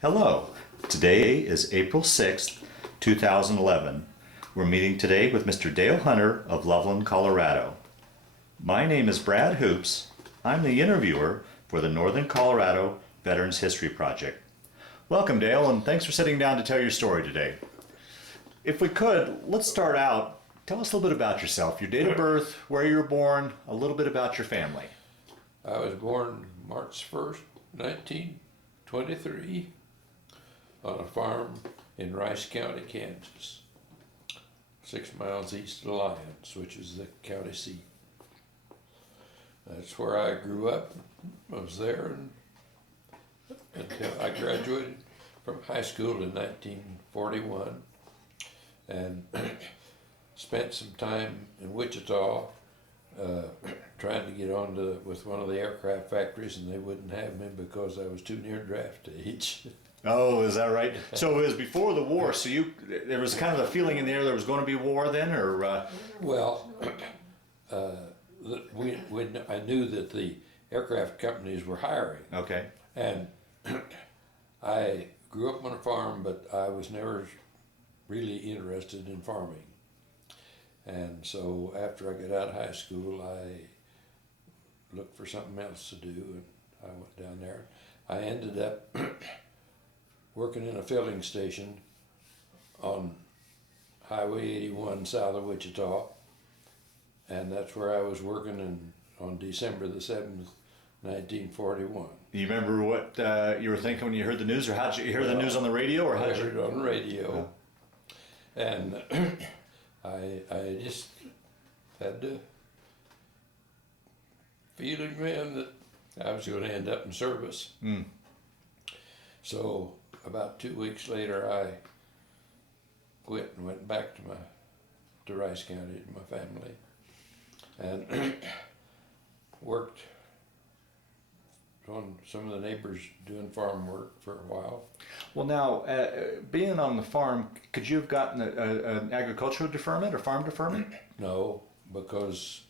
Hello. Today is April 6th, 2011. We're meeting today with Mr. Dale Hunter of Loveland, Colorado. My name is Brad Hoops. I'm the interviewer for the Northern Colorado Veterans History Project. Welcome, Dale, and thanks for sitting down to tell your story today. If we could, let's start out. Tell us a little bit about yourself, your date of birth, where you were born, a little bit about your family. I was born March 1st, 1923, on a farm in Rice County, Kansas, 6 miles east of Lyons, which is the county seat. That's where I grew up. I was there until I graduated from high school in 1941 and spent some time in Wichita trying to get on with one of the aircraft factories, and they wouldn't have me because I was too near draft age. Oh, is that right? So it was before the war, so there was kind of a feeling in the air there was going to be war then, or? Well, I knew that the aircraft companies were hiring. Okay. And I grew up on a farm, but I was never really interested in farming. And so after I got out of high school, I looked for something else to do, and I went down there. I ended up working in a filling station on Highway 81 south of Wichita, and that's where I was working on December the 7th, 1941. You remember what you were thinking when you heard the news, or how did you hear the news on the radio, or I heard it on the radio, and I just had the feeling then that I was going to end up in service. Mm. So about 2 weeks later, I quit and went back to Rice County to my family, and worked on some of the neighbors doing farm work for a while. Well, now, being on the farm, could you have gotten an agricultural deferment or farm deferment? No, because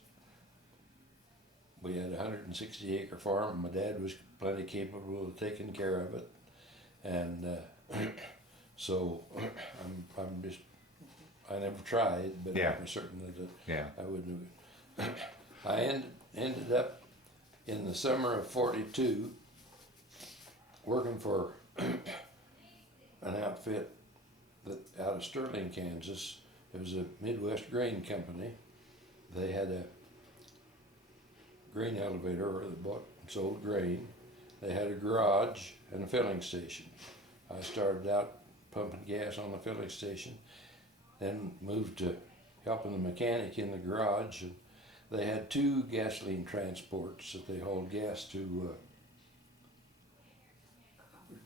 we had a 160-acre farm, and my dad was plenty capable of taking care of it, and so I never tried, but Yeah. I'm certain that Yeah. I would do it. I ended up in the summer of '42 working for an outfit out of Sterling, Kansas. It was a Midwest grain company. They had a grain elevator where they bought and sold grain. They had a garage and a filling station. I started out pumping gas on the filling station, then moved to helping the mechanic in the garage. And they had 2 gasoline transports that they hauled gas to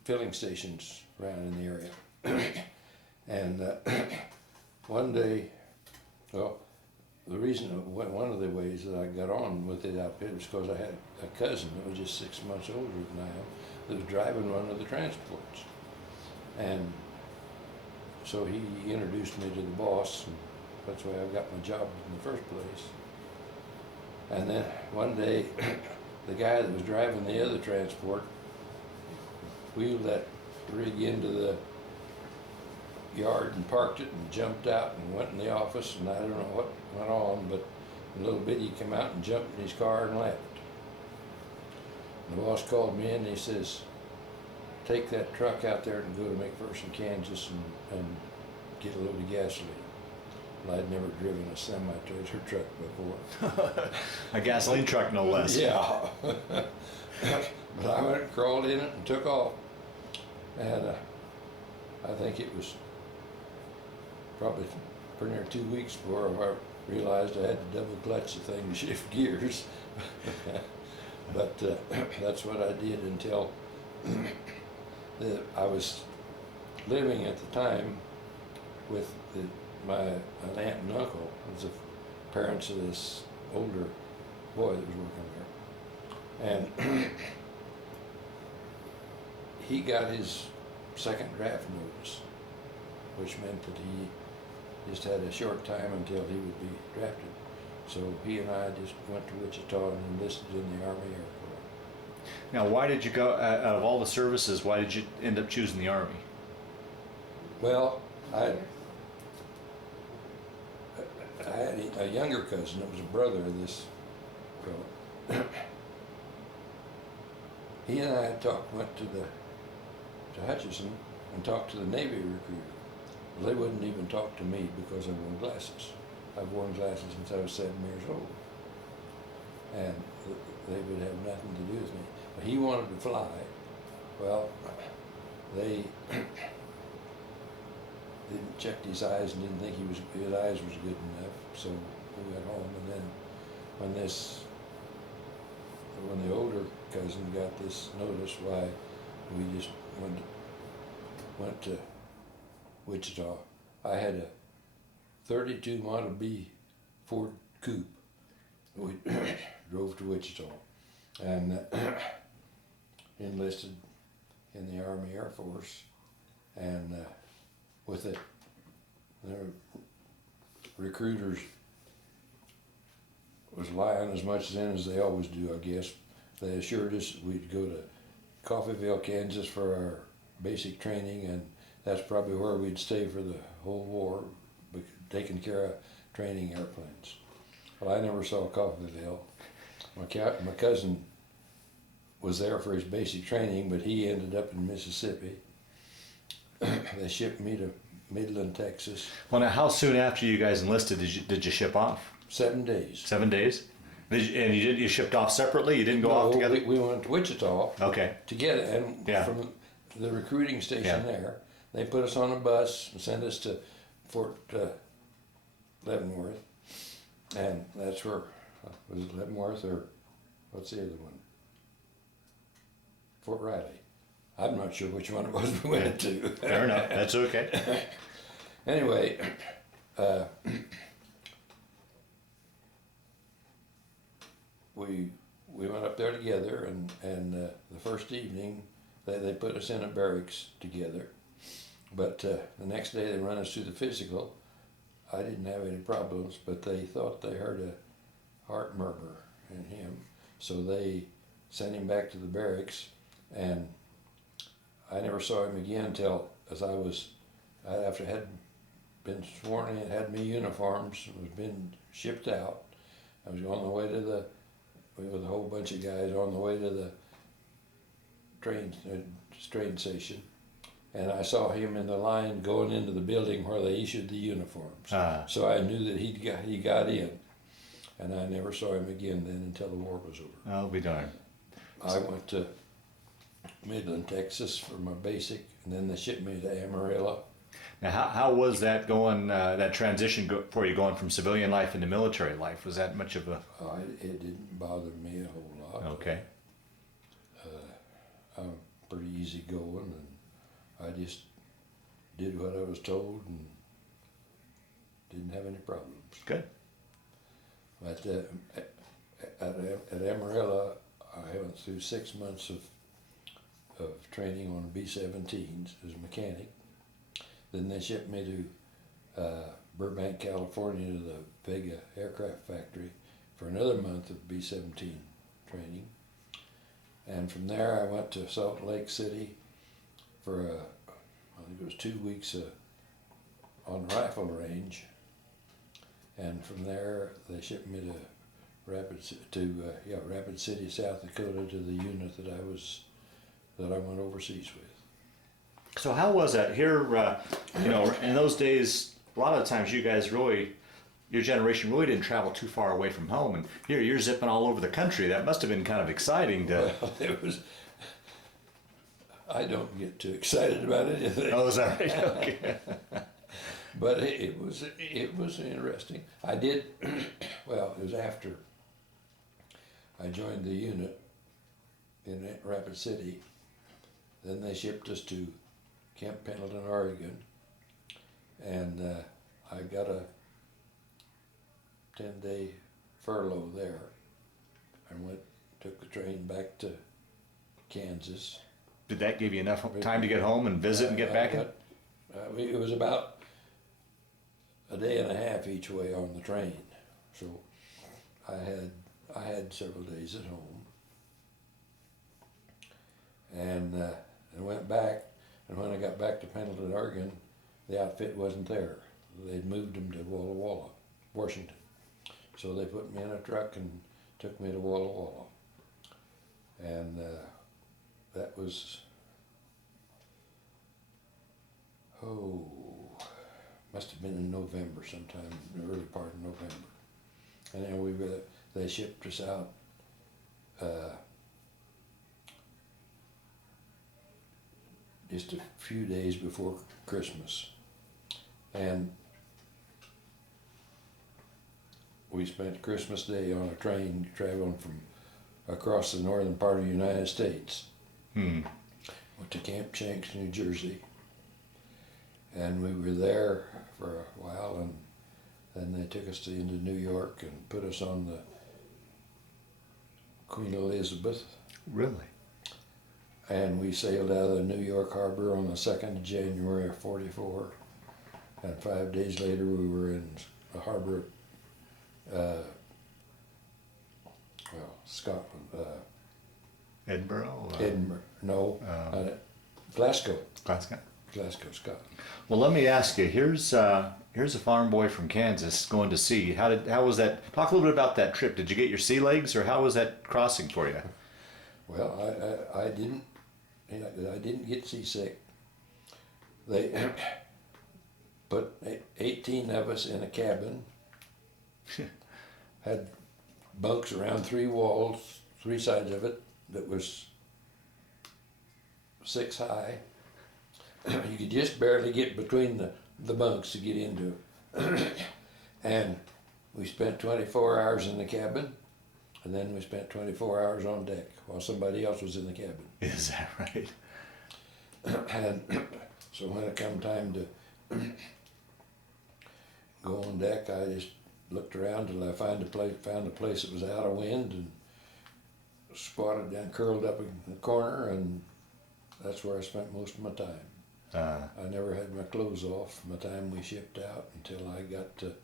filling stations around in the area. And one day, well, one of the ways that I got on with it outfit was because I had a cousin that was just 6 months older than I am that was driving one of the transports. And so he introduced me to the boss, and that's why I got my job in the first place. And then one day, the guy that was driving the other transport wheeled that rig into the yard and parked it and jumped out and went in the office, and I don't know what went on, but a little bitty came out and jumped in his car and left. And the boss called me in and he says, "Take that truck out there and go to McPherson, Kansas and get a load of gasoline." Well, I'd never driven a semi-trailer truck before. A gasoline truck, no less. Yeah. But I went and crawled in it and took off. And I think it was probably pretty near 2 weeks before I realized I had to double clutch the thing to shift gears. But that's what I did until I was living at the time with my aunt and uncle, was the parents of this older boy that was working there. And he got his second draft notice, which meant that he just had a short time until he would be drafted. So he and I just went to Wichita and enlisted in the Army Air Corps. Now, why did you go, out of all the services, why did you end up choosing the Army? Well, I had a younger cousin that was a brother of this fellow. He and I had went to Hutchinson and talked to the Navy recruiter. Well, they wouldn't even talk to me because I wore glasses. I've worn glasses since I was 7 years old. And they would have nothing to do with me. But he wanted to fly. Well, they didn't check his eyes and didn't think his eyes was good enough. So we went home, and then when the older cousin got this notice, why we just went to Wichita. I had a 32 Model B Ford Coupe. We drove to Wichita and enlisted in the Army Air Force, and with it, the recruiters was lying as much as they always do, I guess. They assured us we'd go to Coffeyville, Kansas for our basic training, and that's probably where we'd stay for the whole war, taking care of training airplanes. Well, I never saw Coffeyville. My cousin was there for his basic training, but he ended up in Mississippi. They shipped me to Midland, Texas. Well, now, how soon after you guys enlisted did you ship off? 7 days. 7 days? And you shipped off separately? You didn't go off together? We went to Wichita. Okay. Together, and from the recruiting station there, they put us on a bus and sent us to Fort Leavenworth, and that's where, was it Leavenworth or what's the other one? Fort Riley. I'm not sure which one it was we went to. Fair enough, that's okay. Anyway, we went up there together, and the first evening they put us in a barracks together, but the next day they run us through the physical. I didn't have any problems, but they thought they heard a heart murmur in him, so they sent him back to the barracks, and I never saw him again until after I had been sworn in, had me uniforms, was been shipped out. I was on the way to with a whole bunch of guys on the way to the train station, and I saw him in the line going into the building where they issued the uniforms. So I knew that he got in, and I never saw him again then until the war was over. I'll be darned. I went to Midland, Texas for my basic, and then they shipped me to Amarillo. Now, how was that going? That transition for you, going from civilian life into military life? Was that much of a? It didn't bother me a whole lot. Okay. I'm pretty easy going, and I just did what I was told and didn't have any problems. Good. But at Amarillo, I went through 6 months of training on B-17s as a mechanic. Then they shipped me to Burbank, California, to the Vega aircraft factory for another month of B-17 training. And from there I went to Salt Lake City for I think it was 2 weeks on rifle range. And from there they shipped me to Rapid City, South Dakota, to the unit that I went overseas with. So how was that here? In those days, a lot of the times you guys your generation really didn't travel too far away from home, and here you're zipping all over the country. That must have been kind of exciting to. Well, I don't get too excited about anything. Oh, is that right? Okay. But it was interesting. I did. Well, it was after I joined the unit in Rapid City. Then they shipped us to Camp Pendleton, Oregon, and I got a 10-day furlough there, and took the train back to Kansas. Did that give you enough time to get home and visit and get back in? It was about a day and a half each way on the train, so I had several days at home. and went back. And when I got back to Pendleton, Oregon, the outfit wasn't there. They'd moved them to Walla Walla, Washington. So they put me in a truck and took me to Walla Walla. And that was, must have been in November sometime, the early part of November. And then they shipped us out just a few days before Christmas. And we spent Christmas Day on a train traveling from across the northern part of the United States. Went to Camp Shanks, New Jersey. And we were there for a while, and then they took us into New York and put us on the Queen Elizabeth. Really? And we sailed out of the New York harbor on the 2nd of January of '44. And 5 days later we were in the harbor Scotland. Edinburgh? Edinburgh, no, Glasgow. Glasgow. Glasgow, Scotland. Well, let me ask you. Here's a farm boy from Kansas going to sea. How was that? Talk a little bit about that trip. Did you get your sea legs, or how was that crossing for you? Well, I didn't get seasick. They put 18 of us in a cabin. Had bunks around 3 walls, 3 sides of it, that was 6 high. You could just barely get between the bunks to get into it. And we spent 24 hours in the cabin, and then we spent 24 hours on deck while somebody else was in the cabin. Is that right? And so when it come time to go on deck, I just looked around till I found a place that was out of wind, and squatted down, curled up in the corner, and that's where I spent most of my time. I never had my clothes off from the time we shipped out until I got to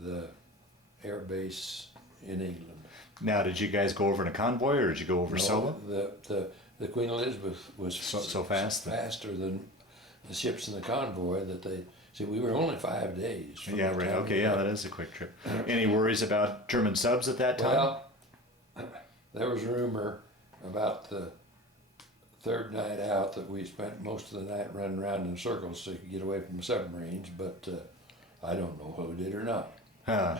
the air base in England. Now, did you guys go over in a convoy, or did you go over solo? The Queen Elizabeth was so fast? faster than the ships in the convoy that they... See, we were only 5 days. Yeah, right. Okay, yeah, that is a quick trip. Any worries about German subs at that time? Well, there was rumor about the third night out that we spent most of the night running around in circles so you could get away from the submarines, but I don't know who did or not. Yeah.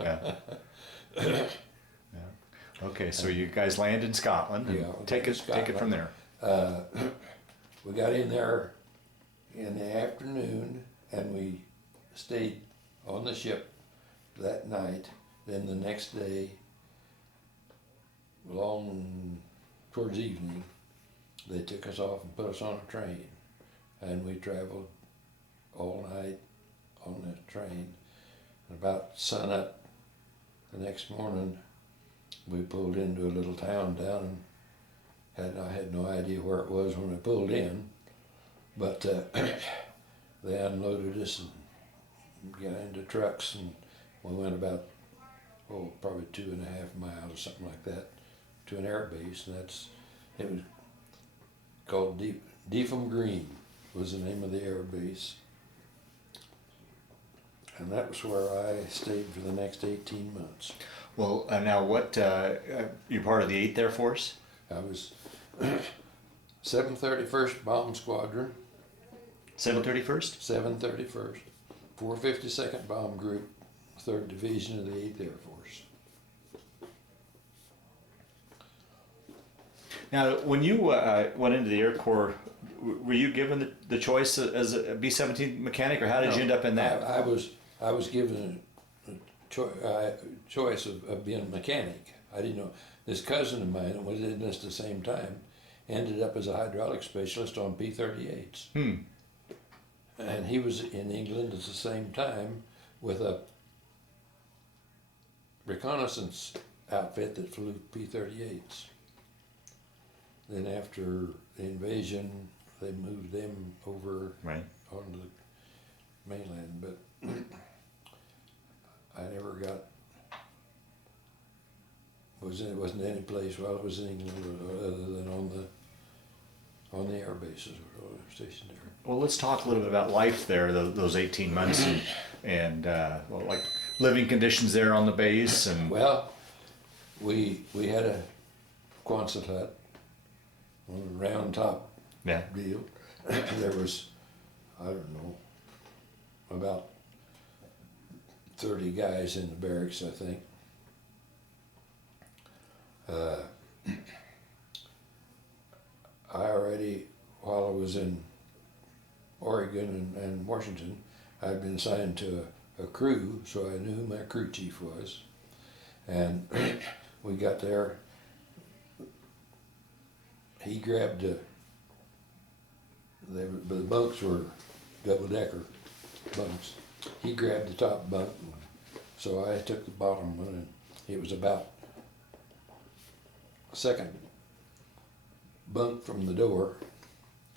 Yeah. Okay, so you guys land in Scotland. And take it from there. We got in there in the afternoon, and we stayed on the ship that night. Then the next day, towards evening, they took us off and put us on a train, and we traveled all night on the train. And about sunup the next morning, we pulled into a little town down, and I had no idea where it was when we pulled in, but they unloaded us and got into trucks, and we went about, probably 2.5 miles or something like that to an air base, and it was called Deopham Green was the name of the air base. And that was where I stayed for the next 18 months. Well, now what, you're part of the 8th Air Force? I was 731st Bomb Squadron. 731st? 731st, 452nd Bomb Group, 3rd Division of the 8th Air Force. Now, when you went into the Air Corps, were you given the choice as a B-17 mechanic, or how did you end up in that? I was given a choice of being a mechanic. I didn't know. This cousin of mine that was in this at the same time ended up as a hydraulic specialist on P-38s. And he was in England at the same time with a reconnaissance outfit that flew P-38s. Then after the invasion, they moved them over onto the mainland, but I never wasn't any place while I was in England other than on on the air bases we were stationed there. Well, let's talk a little bit about life there, those 18 months, and well, like living conditions there on the base, and Well, we had a Quonset hut on a round top yeah, deal. There was, I don't know, about 30 guys in the barracks, I think. I already, while I was in Oregon and Washington, I'd been assigned to a crew, so I knew who my crew chief was. And we got there, he grabbed the bunks were double-decker bunks. He grabbed the top bunk, so I took the bottom one, and it was about a second bunk from the door,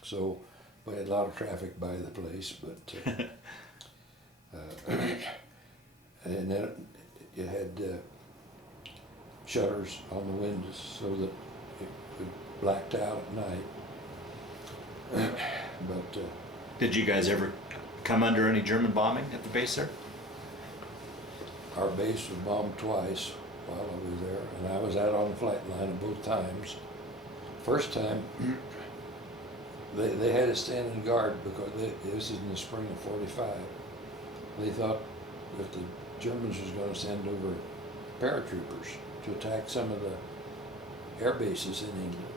so we had a lot of traffic by the place, but and then it had shutters on the windows so that it blacked out at night. But did you guys ever come under any German bombing at the base there? our base was bombed twice while I was there, and I was out on the flight line both times. First time, they had us standing guard because this is in the spring of '45. They thought that the Germans was going to send over paratroopers to attack some of the air bases in England.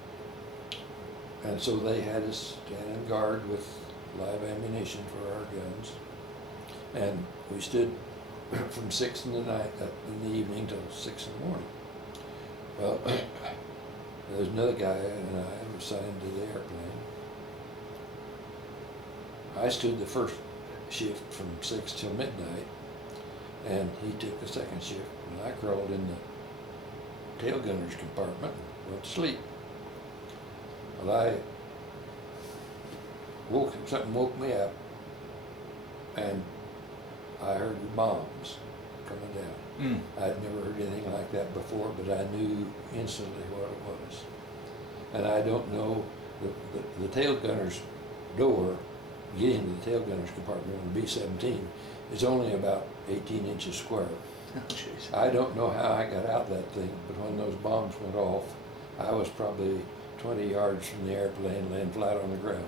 And so they had us standing guard with live ammunition for our guns. And we stood from 6 in the night, in the evening till 6 in the morning. Well, there was another guy and I was assigned to the airplane. I stood the first shift from 6 till midnight, and he took the second shift, and I crawled in the tail gunner's compartment and went to sleep. Well, something woke me up, and I heard the bombs coming down. I'd never heard anything like that before, but I knew instantly what it was. And I don't know, the tail gunner's door, getting to the tail gunner's compartment on the B-17, is only about 18 inches square. Oh, I don't know how I got out that thing, but when those bombs went off, I was probably 20 yards from the airplane, laying flat on the ground.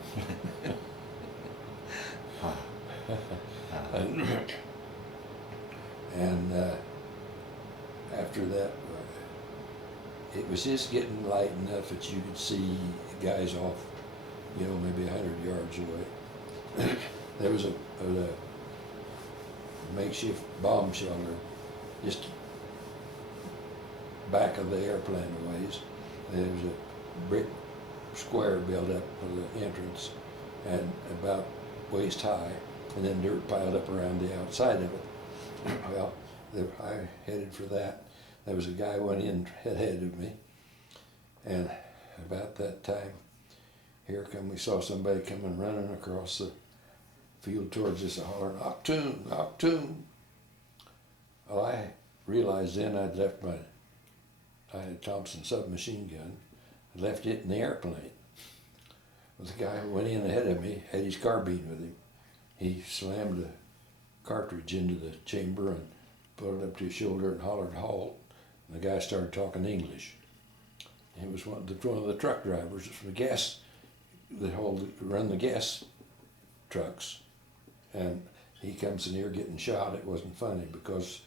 and after that, it was just getting light enough that you could see guys off, maybe 100 yards away. There was a makeshift bomb shelter just back of the airplane a ways. There was a brick square built up for the entrance and about waist high, and then dirt piled up around the outside of it. Well, I headed for that. There was a guy went in ahead of me, and about that time, we saw somebody coming running across the field towards us, hollering, "Octoon, Octoon." Well, I realized then I had a Thompson submachine gun. I left it in the airplane. Well, the guy who went in ahead of me had his carbine with him. He slammed a cartridge into the chamber and put it up to his shoulder and hollered, "Halt." And the guy started talking English. He was one of the truck drivers from the gas, run the gas trucks. And he comes in here getting shot. It wasn't funny because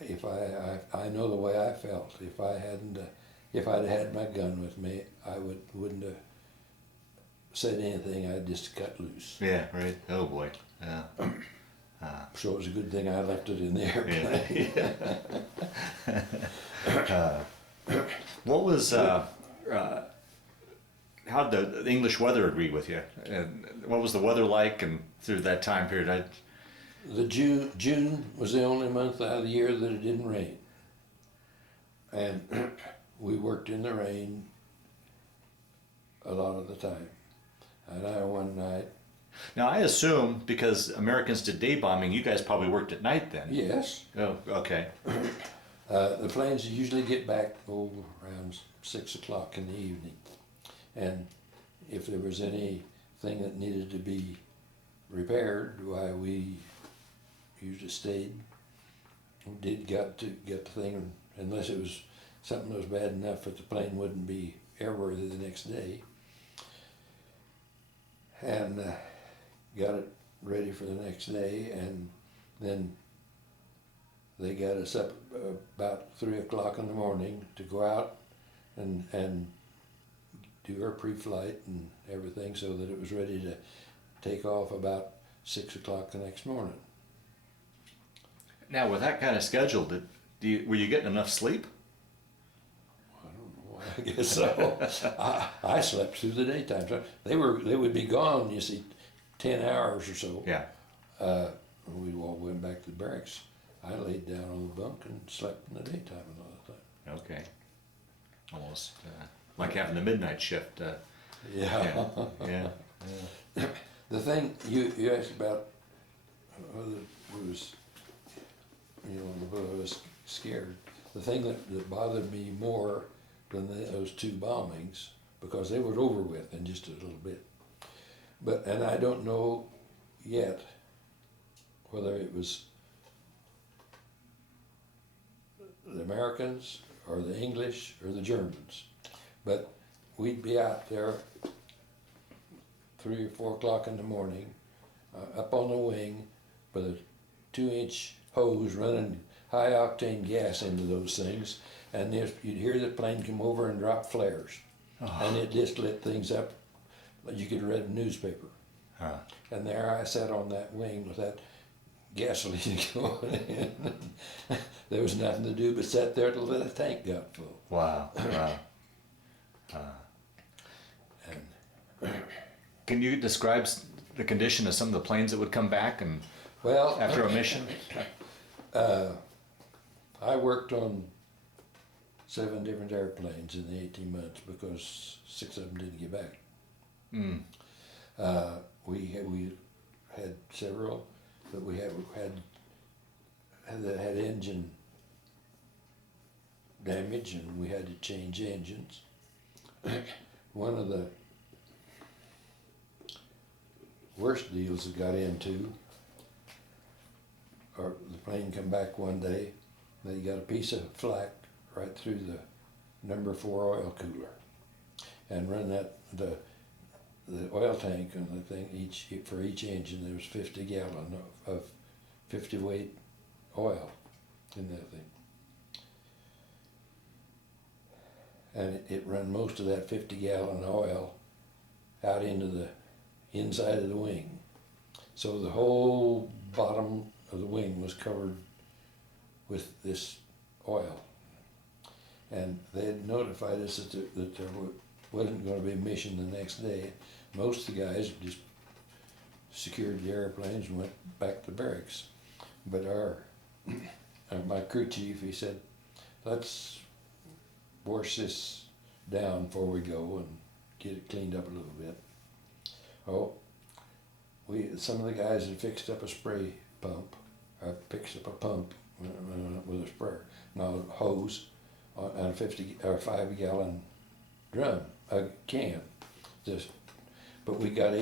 if I know the way I felt. If I'd had my gun with me, I wouldn't have said anything. I'd just cut loose. Yeah, right. Oh boy. Yeah. So it was a good thing I left it in the airplane. Yeah. What was how did the English weather agree with you? And what was the weather like and through that time period? The June was the only month out of the year that it didn't rain. And we worked in the rain a lot of the time. And one night. Now I assume because Americans did day bombing, you guys probably worked at night then. Yes. Oh, okay. The planes usually get back around 6 o'clock in the evening. And if there was anything that needed to be repaired, why we usually stayed. We got to get the thing, unless it was something that was bad enough that the plane wouldn't be airworthy the next day. And got it ready for the next day, and then they got us up about 3 o'clock in the morning to go out and do our pre-flight and everything, so that it was ready to take off about 6 o'clock the next morning. Now, with that kind of schedule, were you getting enough sleep? I don't know. I guess so. I slept through the daytime. So they would be gone, you see, 10 hours or so. Yeah. We all went back to the barracks. I laid down on the bunk and slept in the daytime another time. Okay. Almost like having the midnight shift. Yeah. Yeah. The thing you asked about whether it was, whether I was scared. The thing that bothered me more than those 2 bombings, because they were over with in just a little bit. And I don't know yet whether it was the Americans or the English or the Germans. But we'd be out there 3 or 4 o'clock in the morning, up on the wing with a 2-inch hose running high octane gas into those things, and you'd hear the plane come over and drop flares. And it just lit things up like you could have read a newspaper. Huh. And there I sat on that wing with that gasoline going in. There was nothing to do but sit there till the tank got full. Wow. And Can you describe the condition of some of the planes that would come back and well, after a mission? I worked on 7 different airplanes in the 18 months because 6 of them didn't get back. Mm. We had several that we had that had engine damage, and we had to change engines. One of the worst deals I got into, or the plane come back one day, they got a piece of flak right through the number 4 oil cooler, and run the oil tank and the thing for each engine. There was 50 gallon of 50 weight oil in that thing, and it run most of that 50 gallon oil out into the inside of the wing, so the whole bottom of the wing was covered with this oil. And they had notified us that there wasn't going to be a mission the next day. Most of the guys just secured the airplanes and went back to barracks. But my crew chief, he said, let's wash this down before we go and get it cleaned up a little bit. Oh, some of the guys had fixed up a spray pump, or fixed up a pump with a sprayer, no hose, on a 50 or 5 gallon drum, a can. But we got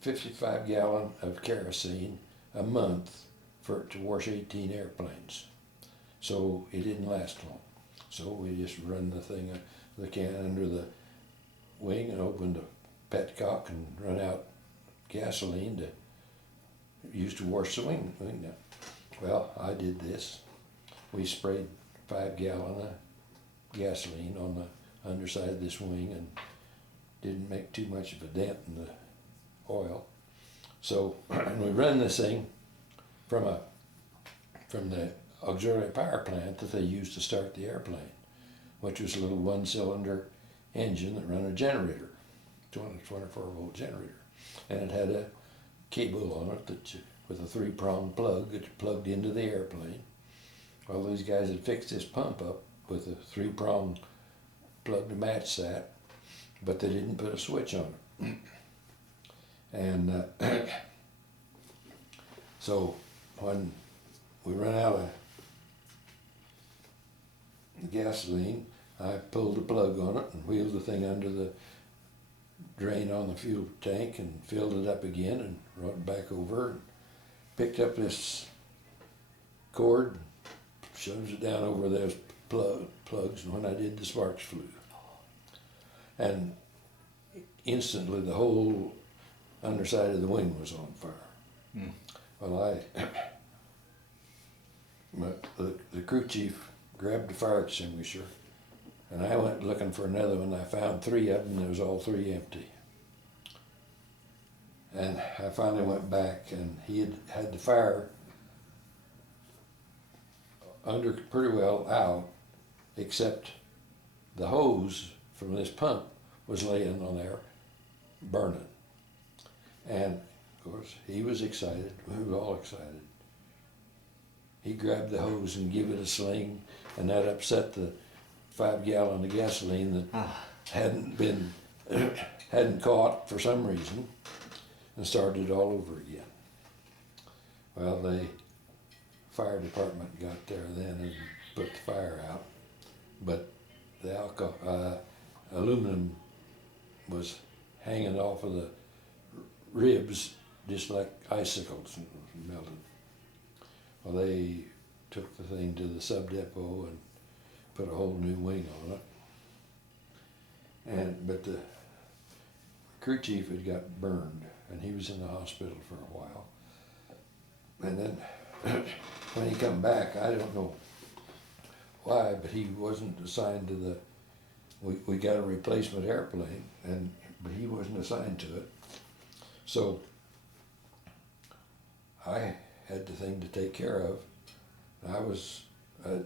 55 gallon of kerosene a month to wash 18 airplanes. So it didn't last long. So we just run the can under the wing and open the petcock and run out gasoline to use to wash the wing down. Well, I did this. We sprayed 5 gallon of gasoline on the underside of this wing and didn't make too much of a dent in the oil. So we run this thing from the auxiliary power plant that they used to start the airplane, which was a little 1-cylinder engine that ran a generator, 24-volt generator, and it had a cable on it with a 3-prong plug that plugged into the airplane. Well, these guys had fixed this pump up with a 3-prong plug to match that, but they didn't put a switch on it. And so when we run out of gasoline, I pulled the plug on it and wheeled the thing under the drain on the fuel tank and filled it up again and brought it back over and picked up this cord, shoves it down over those plugs, and when I did, the sparks flew. And instantly the whole underside of the wing was on fire. Mm. Well, the crew chief grabbed the fire extinguisher, and I went looking for another one. I found 3 of them, and there was all 3 empty. And I finally went back, and he had the fire under pretty well out, except the hose from this pump was laying on there, burning. And of course, he was excited. We were all excited. He grabbed the hose and gave it a sling, and that upset the 5 gallon of gasoline that hadn't caught for some reason, and started it all over again. Well, the fire department got there then and put the fire out, but the aluminum was hanging off of the ribs just like icicles, and melted. Well, they took the thing to the sub-depot and put a whole new wing on it. But the crew chief had got burned, and he was in the hospital for a while. And then when he come back, I don't know why, but he wasn't assigned to the, we got a replacement airplane, but he wasn't assigned to it. So I had the thing to take care of. I was a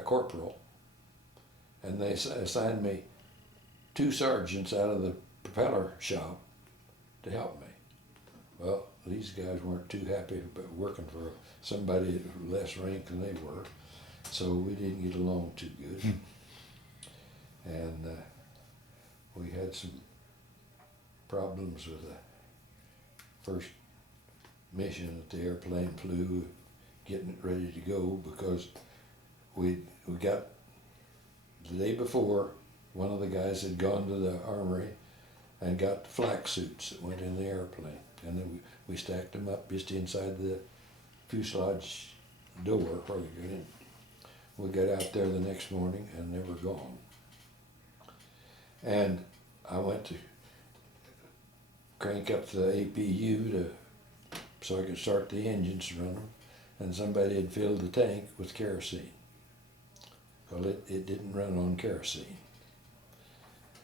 corporal, and they assigned me 2 sergeants out of the propeller shop to help me. Well, these guys weren't too happy about working for somebody less rank than they were, so we didn't get along too good. And we had some problems with the first mission that the airplane flew, getting it ready to go, because we got, the day before, one of the guys had gone to the armory and got the flak suits that went in the airplane, and then we stacked them up just inside the fuselage door where we got in. We got out there the next morning and they were gone. And I went to crank up the APU so I could start the engines running, and somebody had filled the tank with kerosene. Well, it didn't run on kerosene.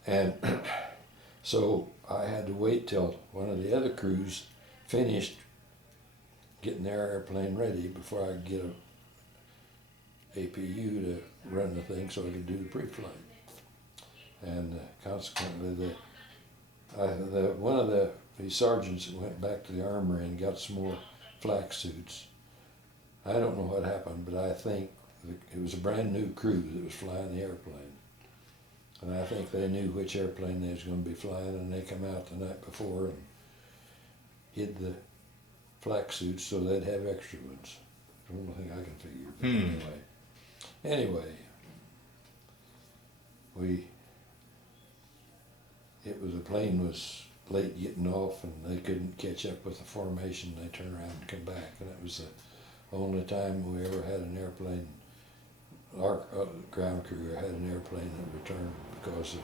And so I had to wait till one of the other crews finished getting their airplane ready before I could get a APU to run the thing so I could do the pre-flight. And consequently, one of the sergeants went back to the armory and got some more flak suits. I don't know what happened, but I think it was a brand new crew that was flying the airplane. And I think they knew which airplane they was going to be flying, and they come out the night before and hid the flak suits so they'd have extra ones. The only thing I can figure. But anyway, the plane was late getting off, and they couldn't catch up with the formation. They turned around and come back, and that was the only time we ever had an airplane, our ground crew had an airplane that returned because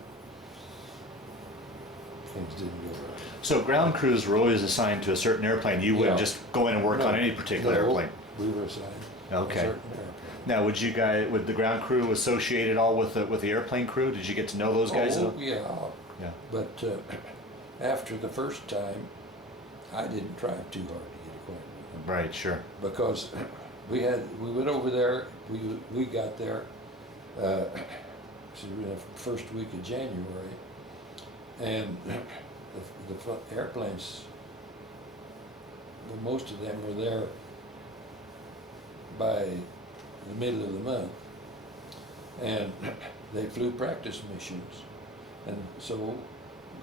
things didn't go right. So ground crews were always assigned to a certain airplane. You wouldn't just go in and work on any particular airplane. We were assigned to a certain airplane. Now, would the ground crew associate at all with the airplane crew? Did you get to know those guys? Oh, yeah. Yeah. But after the first time, I didn't try too hard to get acquainted with them. Right, sure. Because we went over there, we got there, the first week of January, and the airplanes, most of them were there by the middle of the month, and they flew practice missions, and so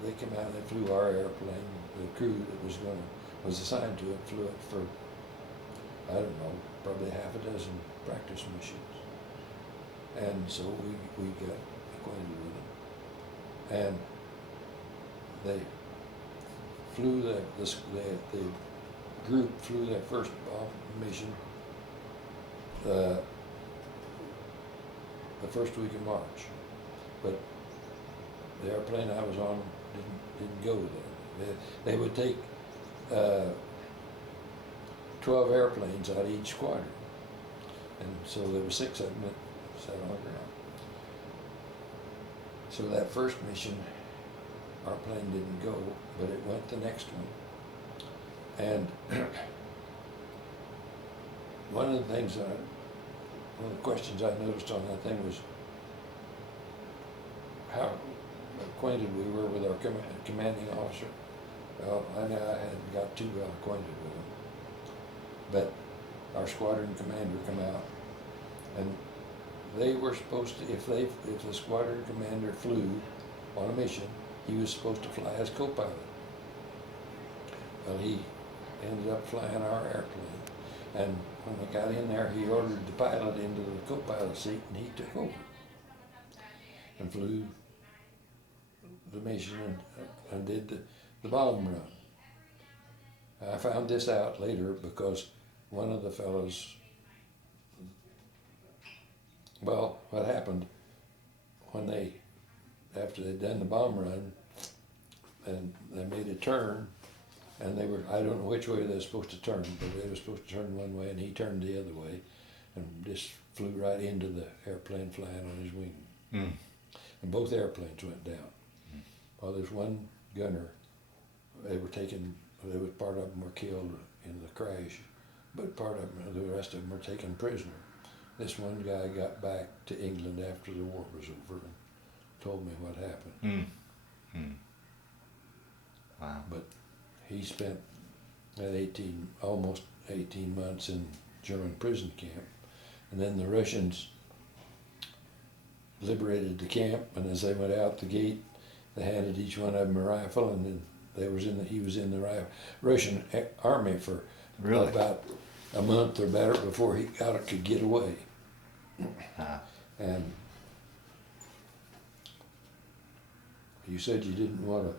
they came out and they flew our airplane. The crew that was assigned to it flew it for, I don't know, probably half a dozen practice missions. And so we got acquainted with them. And they flew the group flew their first bomb mission the first week of March. But the airplane I was on didn't go there. They would take 12 airplanes out of each squadron. And so there were 6 of them that sat on the ground. So that first mission, our plane didn't go, but it went the next one. And one of the questions I noticed on that thing was how acquainted we were with our commanding officer. Well, I know I hadn't got too well acquainted with him, but our squadron commander come out, and they were supposed to, if the squadron commander flew on a mission, he was supposed to fly as co-pilot. Well, he ended up flying our airplane, and when we got in there, he ordered the pilot into the co-pilot seat, and he took over and flew the mission and did the bomb run. I found this out later because one of the fellows, well, what happened when after they'd done the bomb run, and they made a turn, and I don't know which way they were supposed to turn, but they were supposed to turn one way, and he turned the other way, and just flew right into the airplane flying on his wing. Mm. And both airplanes went down. Well, there's one gunner, part of them were killed in the crash, but the rest of them were taken prisoner. This one guy got back to England after the war was over and told me what happened. Mm. Mm. Wow. But he spent almost 18 months in German prison camp, and then the Russians liberated the camp, and as they went out the gate, they handed each one of them a rifle, and then he was in the Russian army for Really? about a month or better before he could get away. And you said you didn't want to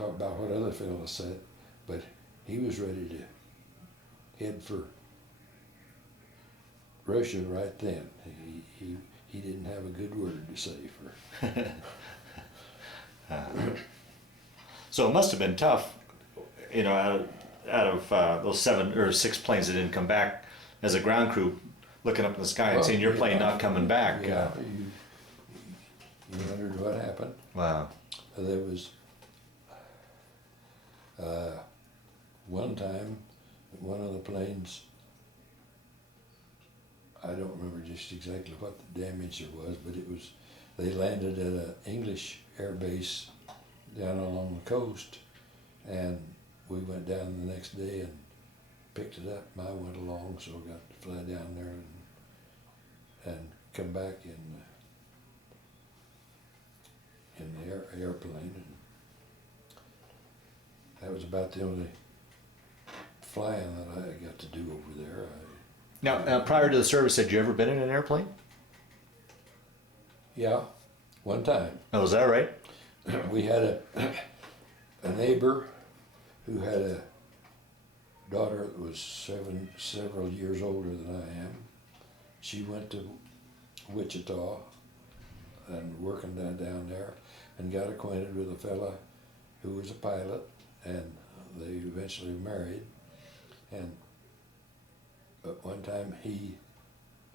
talk about what other fellows said, but he was ready to head for Russia right then. He didn't have a good word to say for. So it must have been tough, out of those 7 or 6 planes that didn't come back, as a ground crew, looking up in the sky and seeing your plane not coming back. Yeah, you wondered what happened. Wow. There was one time, one of the planes, I don't remember just exactly what the damage there was, but they landed at an English air base down along the coast, and we went down the next day and picked it up, and I went along, so I got to fly down there and come back in the airplane, and that was about the only flying that I got to do over there. Now, prior to the service, had you ever been in an airplane? Yeah, one time. Oh, is that right? We had a neighbor who had a daughter that was several years older than I am. She went to Wichita and working down there, and got acquainted with a fella who was a pilot, and they eventually married. But one time they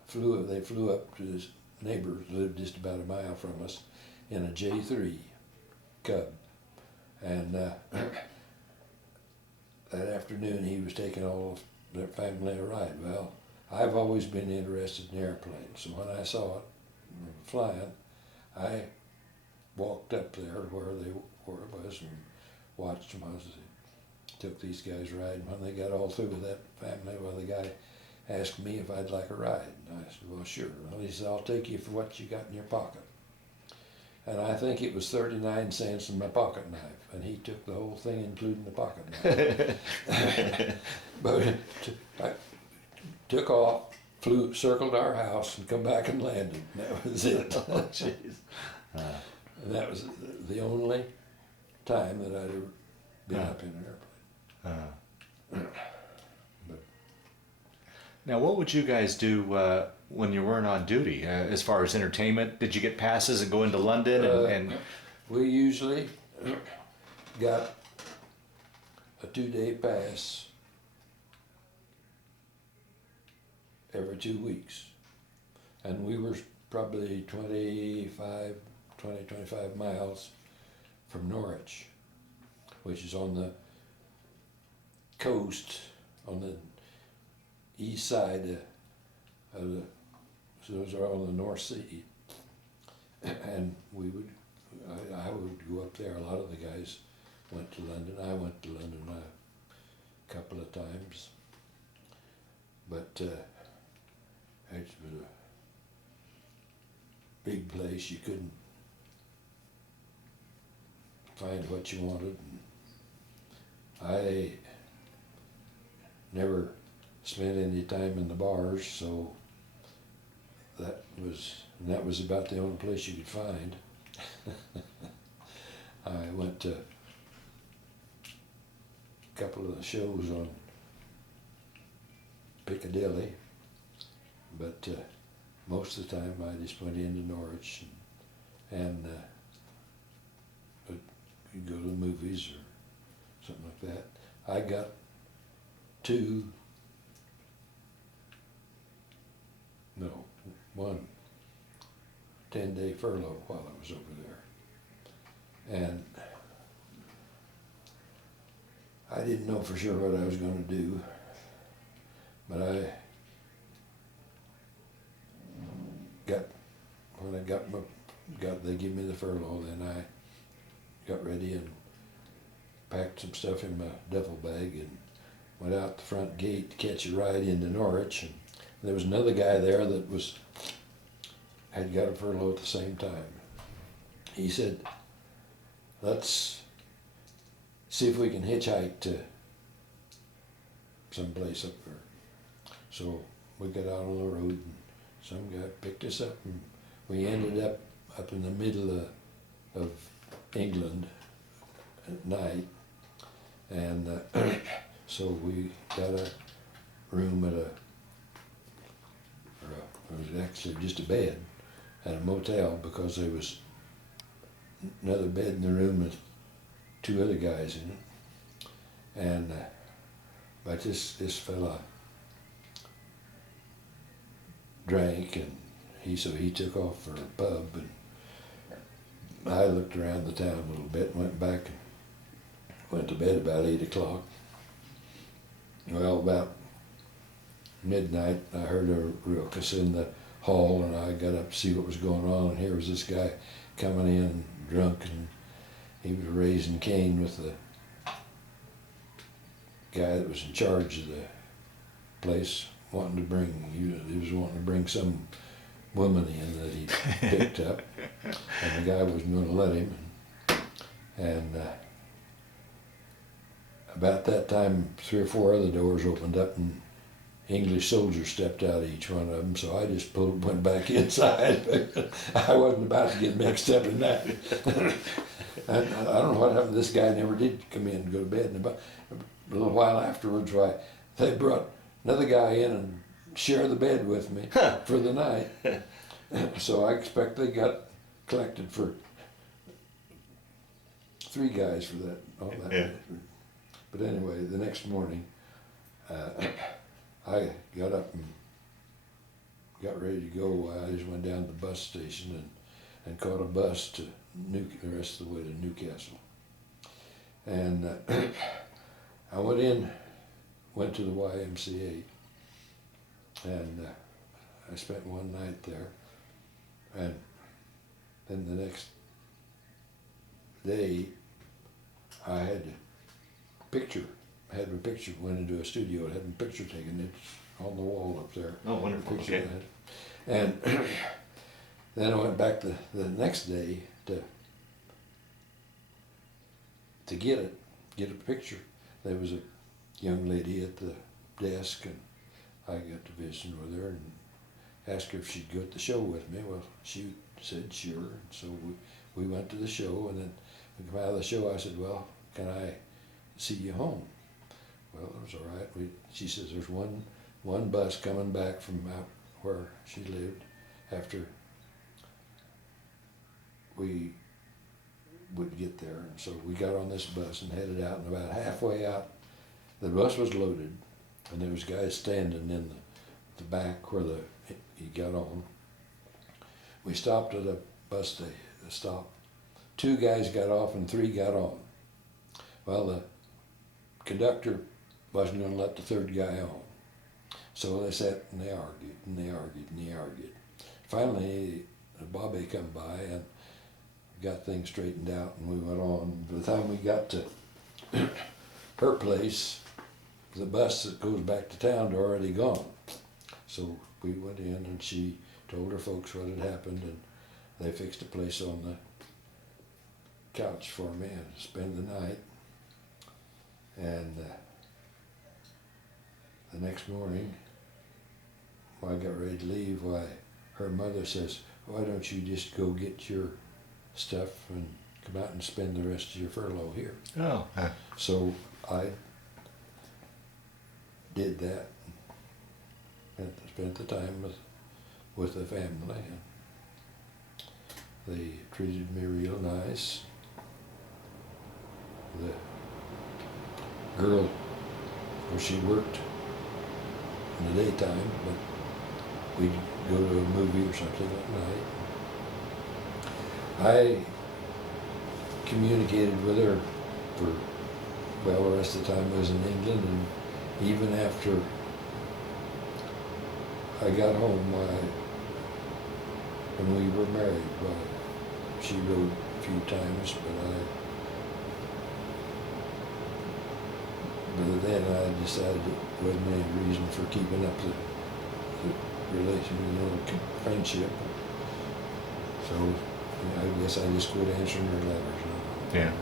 flew up to this neighbor who lived just about a mile from us in a J3 Cub, and that afternoon he was taking all of their family a ride. Well, I've always been interested in airplanes, so when I saw it flying, I walked up there where it was and watched them as they took these guys riding. When they got all through with that family, well, the guy asked me if I'd like a ride. And I said, well, sure. Well, he said, I'll take you for what you got in your pocket. And I think it was 39 cents in my pocket knife, and he took the whole thing, including the pocket knife. But I took off, circled our house and come back and landed. And that was it. Oh, jeez. And that was the only time that I'd ever been up in an airplane. But Now, what would you guys do when you weren't on duty as far as entertainment? Did you get passes and go into London? And we usually got a 2-day pass every 2 weeks. And we were probably 25 miles from Norwich, which is on the coast, on the east side of the, so those are on the North Sea. And I would go up there. A lot of the guys went to London. I went to London a couple of times. But it was a big place. You couldn't find what you wanted. And I never spent any time in the bars, so that was about the only place you could find. I went to a couple of the shows on Piccadilly, but most of the time I just went into Norwich and you'd go to the movies or something like that. I got one 10-day furlough while I was over there. And I didn't know for sure what I was going to do, but when they gave me the furlough, then I got ready and packed some stuff in my duffel bag and went out the front gate to catch a ride into Norwich. And there was another guy there that had got a furlough at the same time. He said, "Let's see if we can hitchhike to someplace up there." So we got out on the road and some guy picked us up and we ended up in the middle of England at night. And so we got a room it was actually just a bed at a motel, because there was another bed in the room with 2 other guys in it. And but this fella drank, and he took off for a pub, and I looked around the town a little bit and went back and went to bed about 8 o'clock. Well, about midnight, I heard a ruckus in the hall, and I got up to see what was going on, and here was this guy coming in drunk, and he was raising Cain with the guy that was in charge of the place, he was wanting to bring some woman in that he picked up, and the guy wasn't going to let him. And about that time, 3 or 4 other doors opened up, and English soldiers stepped out of each one of them, so I just went back inside. I wasn't about to get mixed up in that. And I don't know what happened. This guy never did come in and go to bed. And about a little while afterwards, they brought another guy in and shared the bed with me for the night. So I expect they got collected for 3 guys for that. All that. Yeah. But anyway, the next morning, I got up and got ready to go. I just went down to the bus station and caught a bus to the rest of the way to Newcastle. And I went to the YMCA, and I spent one night there. And then the next day, I had my picture, went into a studio, it had my picture taken, it's on the wall up there. Oh, wonderful, okay. And then I went back the next day to get a picture. There was a young lady at the desk, and I got to visiting with her and asked her if she'd go to the show with me. Well, she said sure, and so we went to the show, and then we come out of the show, I said, well, can I see you home? Well, it was all right. She says there's one bus coming back from out where she lived after we would get there. And so we got on this bus and headed out, and about halfway out, the bus was loaded, and there was guys standing in the back where he got on. We stopped at a bus stop. 2 guys got off and 3 got on. Well, the conductor wasn't going to let the 3rd guy on. So they sat and they argued and they argued and they argued. Finally, Bobby come by and got things straightened out, and we went on. By the time we got to her place, the bus that goes back to town had already gone. So we went in, and she told her folks what had happened, and they fixed a place on the couch for me and spend the night. And the next morning, when I got ready to leave, her mother says, why don't you just go get your stuff and come out and spend the rest of your furlough here? Oh. So I did that, and spent the time with the family, and they treated me real nice. The girl, well, she worked in the daytime, but we'd go to a movie or something at night. I communicated with her for, well, the rest of the time I was in England, and even after I got home, when we were married, well, she wrote a few times, but then I decided it wasn't any reason for keeping up the relation, friendship. So I guess I just quit answering her letters.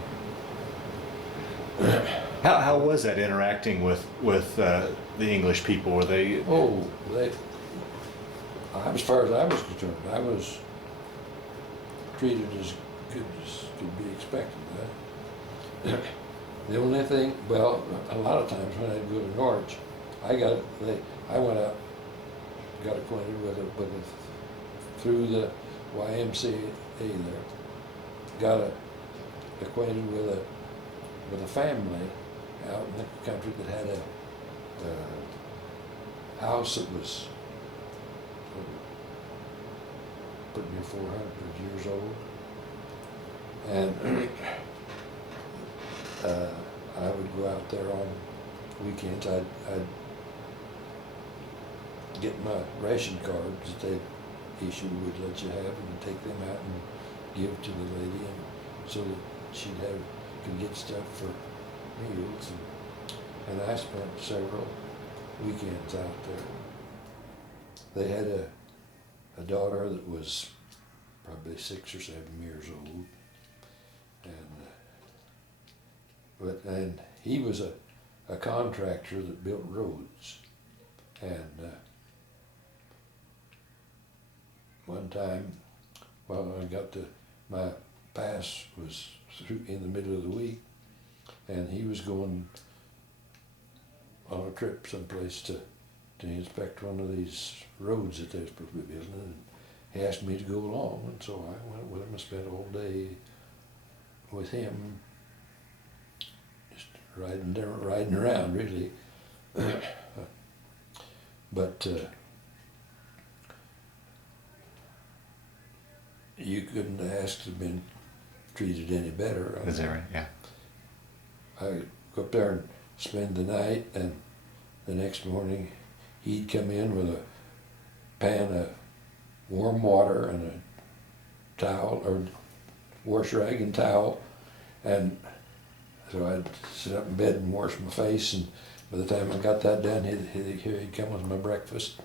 Yeah. How was that interacting with the English people? Were they? Oh, as far as I was concerned, I was treated as good as could be expected. The only thing, well, a lot of times when I'd go to Norwich, I went out, got acquainted with it through the YMCA there, got acquainted with a family out in the country that had a house that was pretty near 400 years old, and I would go out there on weekends. I'd get my ration cards that they issued would let you have, and take them out and give to the lady, and so that could get stuff for meals. And I spent several weekends out there. They had a daughter that was probably 6 or 7 years old, and he was a contractor that built roads. And one time, well, my pass was through in the middle of the week, and he was going on a trip someplace to inspect one of these roads that they were supposed to be building, and he asked me to go along, and so I went with him and spent all day with him, just riding around, really. But you couldn't ask to have been treated any better. Is that right? Yeah. I go up there and spend the night, and the next morning he'd come in with a pan of warm water and a towel, or wash rag and towel, and so I'd sit up in bed and wash my face, and by the time I got that done, he'd come with my breakfast.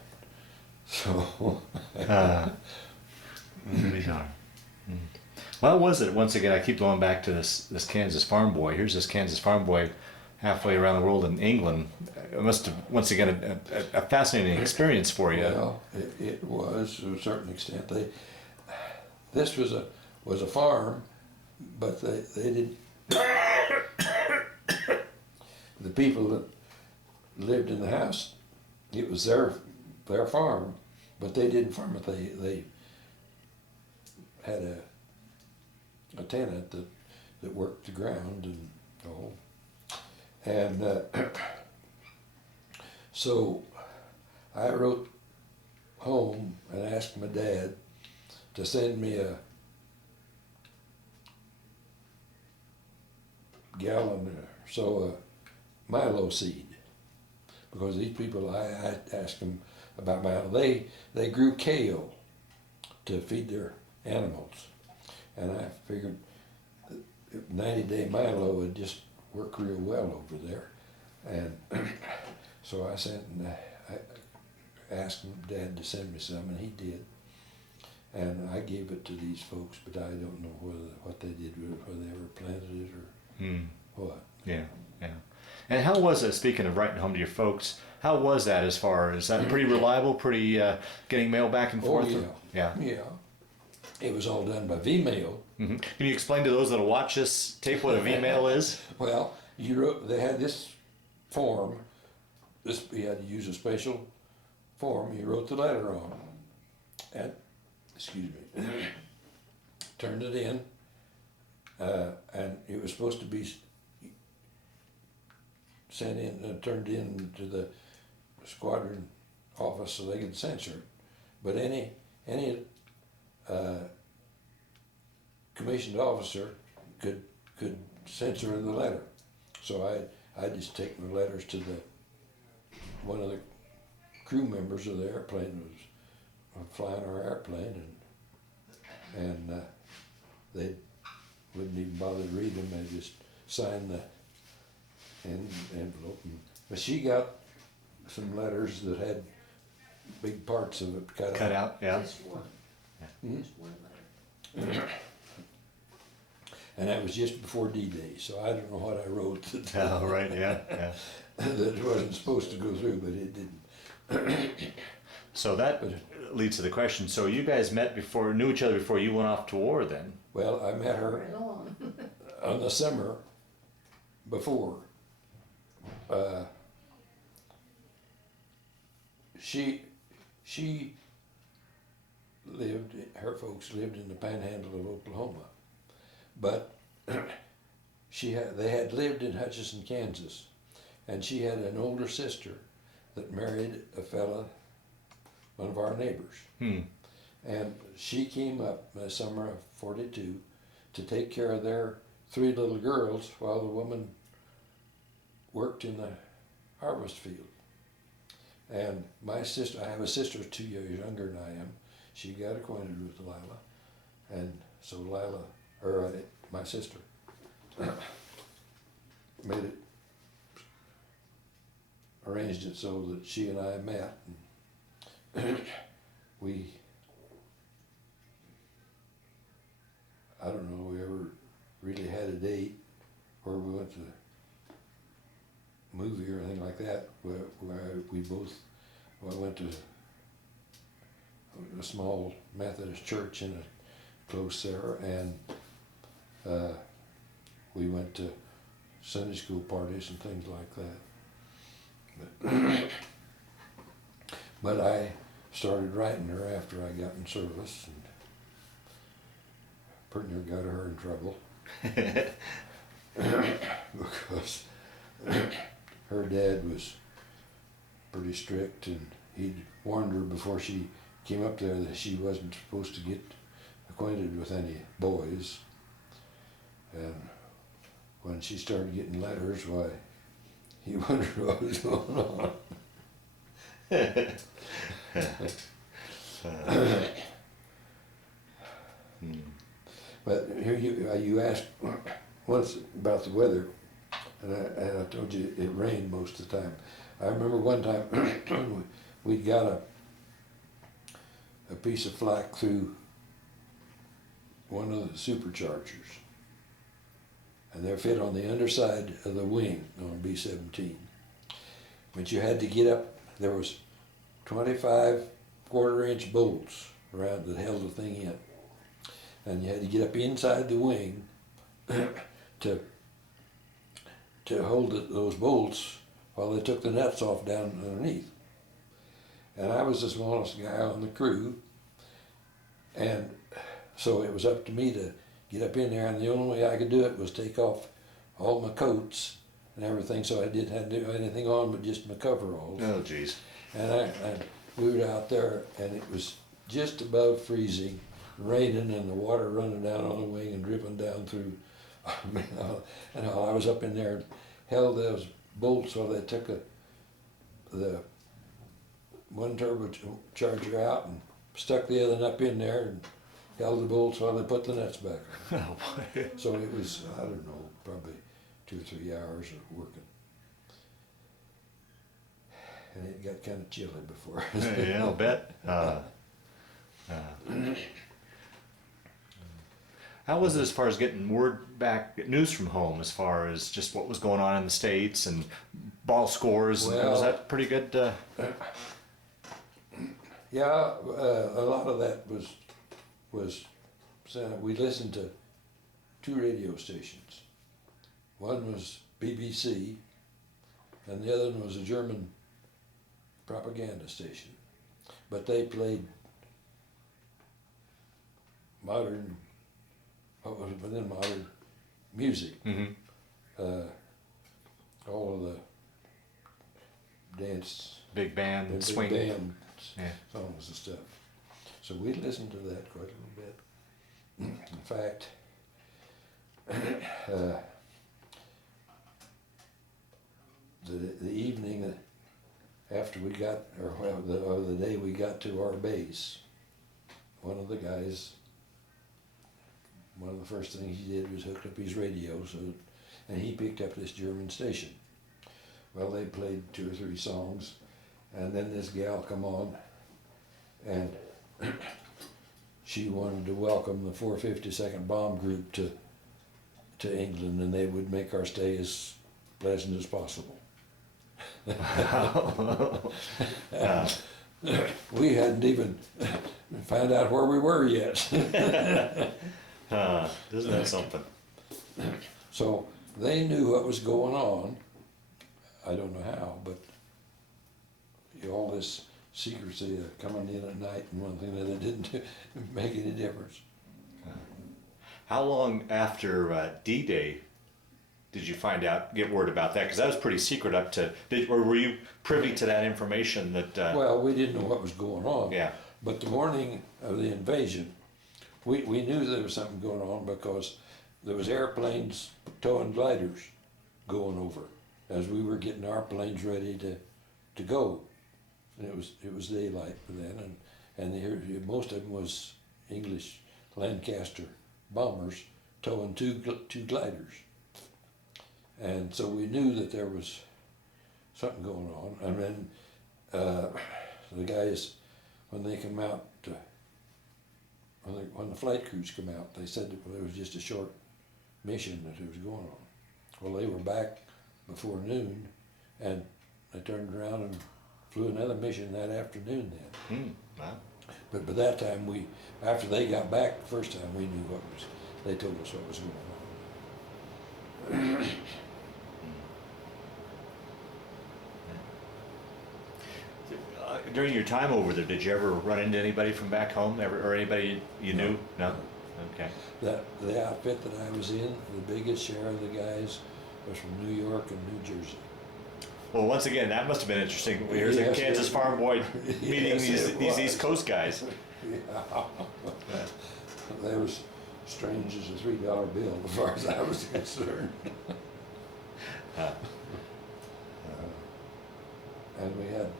So bizarre. Well, was it, once again, I keep going back to this Kansas farm boy. Here's this Kansas farm boy halfway around the world in England. It must have, once again, a fascinating experience for you. Well, it was to a certain extent. This was a farm, but they did. The people that lived in the house, it was their farm, but they didn't farm it. They had a tenant that worked the ground and all. And so I wrote home and asked my dad to send me a gallon or so of Milo seed, because these people, I asked them about Milo. They grew kale to feed their animals, and I figured 90-day Milo would just work real well over there. And so I sent and I asked Dad to send me some, and he did. And I gave it to these folks, but I don't know what they did with it, whether they ever planted it or what. Yeah, yeah. And how was it, speaking of writing home to your folks, how was that as far as that pretty reliable, pretty getting mail back and forth? Oh, Yeah. Yeah. It was all done by V-mail. Mm-hmm. Can you explain to those that'll watch this tape what a V-mail is? Well, they had this form. You had to use a special form. You wrote the letter on, and turned it in, and it was supposed to be sent in, turned in to the squadron office so they could censor it. But any commissioned officer could censor the letter. So I just taken the letters to one of the crew members of the airplane was flying our airplane, and they wouldn't even bother to read them. They just signed the envelope. But she got some letters that had big parts of it cut out. Yeah. Just one. Hmm? Just one letter. And that was just before D-Day, so I don't know what I wrote Oh, right, yeah. that wasn't supposed to go through, but it didn't. So that leads to the question, so you guys knew each other before you went off to war then? Well, I met her Right on. on the summer before. She lived, her folks lived in the panhandle of Oklahoma, but they had lived in Hutchinson, Kansas, and she had an older sister that married a fella, one of our neighbors. And she came up in the summer of '42 to take care of their 3 little girls while the woman worked in the harvest field. And my sister, I have a sister 2 years younger than I am. She got acquainted with Lila, and so my sister, arranged it so that she and I met. And I don't know, we ever really had a date where we went to a movie or anything like that, where we both went to a small Methodist church in a close there, and we went to Sunday school parties and things like that. But I started writing her after I got in service, and pretty near got her in trouble. Because her dad was pretty strict, and he'd warned her before she came up there that she wasn't supposed to get acquainted with any boys. And when she started getting letters, why, he wondered what was going on. But here you asked once about the weather, and I told you it rained most of the time. I remember one time we got a piece of flak through one of the superchargers, and they're fit on the underside of the wing on a B-17. But you had to get up, there was 25 quarter-inch bolts around that held the thing in. And you had to get up inside the wing to hold those bolts while they took the nuts off down underneath. And I was the smallest guy on the crew, and so it was up to me to get up in there, and the only way I could do it was take off all my coats and everything, so I didn't have to do anything on but just my coveralls. Oh, geez. And we were out there, and it was just above freezing, raining, and the water running down on the wing and dripping down through. And I was up in there and held those bolts while they took the one turbocharger out and stuck the other up in there and held the bolts while they put the nuts back on. Oh, boy. So it was, I don't know, probably 2 or 3 hours of working. And it got kind of chilly before. Yeah, I'll bet. How was it as far as getting word back, news from home, as far as just what was going on in the States and ball scores? Well, was that pretty good? Yeah, a lot of that was we listened to 2 radio stations. One was BBC, and the other one was a German propaganda station. But they played modern, what was it, within modern music. Mm-hmm. All of the dance, Big band, the big swing. band Yeah. songs and stuff. So we listened to that quite a little bit. In fact, the evening after we got, or the day we got to our base, one of the guys, one of the first things he did was hook up his radio, and he picked up this German station. Well, they played 2 or 3 songs, and then this gal come on, and she wanted to welcome the 452nd Bomb Group to England, and they would make our stay as pleasant as possible. We hadn't even found out where we were yet. Isn't that something? So they knew what was going on. I don't know how, but all this secrecy of coming in at night and one thing that it didn't make any difference. How long after D-Day did you get word about that? Because that was pretty secret up to, or were you privy to that information that? Well, we didn't know what was going on. Yeah. But the morning of the invasion, we knew there was something going on because there was airplanes towing gliders going over as we were getting our planes ready to go. And it was daylight then, and most of them was English Lancaster bombers towing two gliders. And so we knew that there was something going on. And then the guys, when they come out, when the flight crews come out, they said that it was just a short mission that it was going on. Well, they were back before noon, and they turned around and flew another mission that afternoon then. Wow. But by that time, after they got back the first time, we knew they told us what was going on. During your time over there, did you ever run into anybody from back home, or anybody you knew? No? Okay. The outfit that I was in, the biggest share of the guys was from New York and New Jersey. Well, once again, that must have been interesting. Here's a Yes, Kansas farm boy meeting Yes, these it was. East Coast guys. Yeah. They was strange as a $3 bill as far as I was concerned. And we had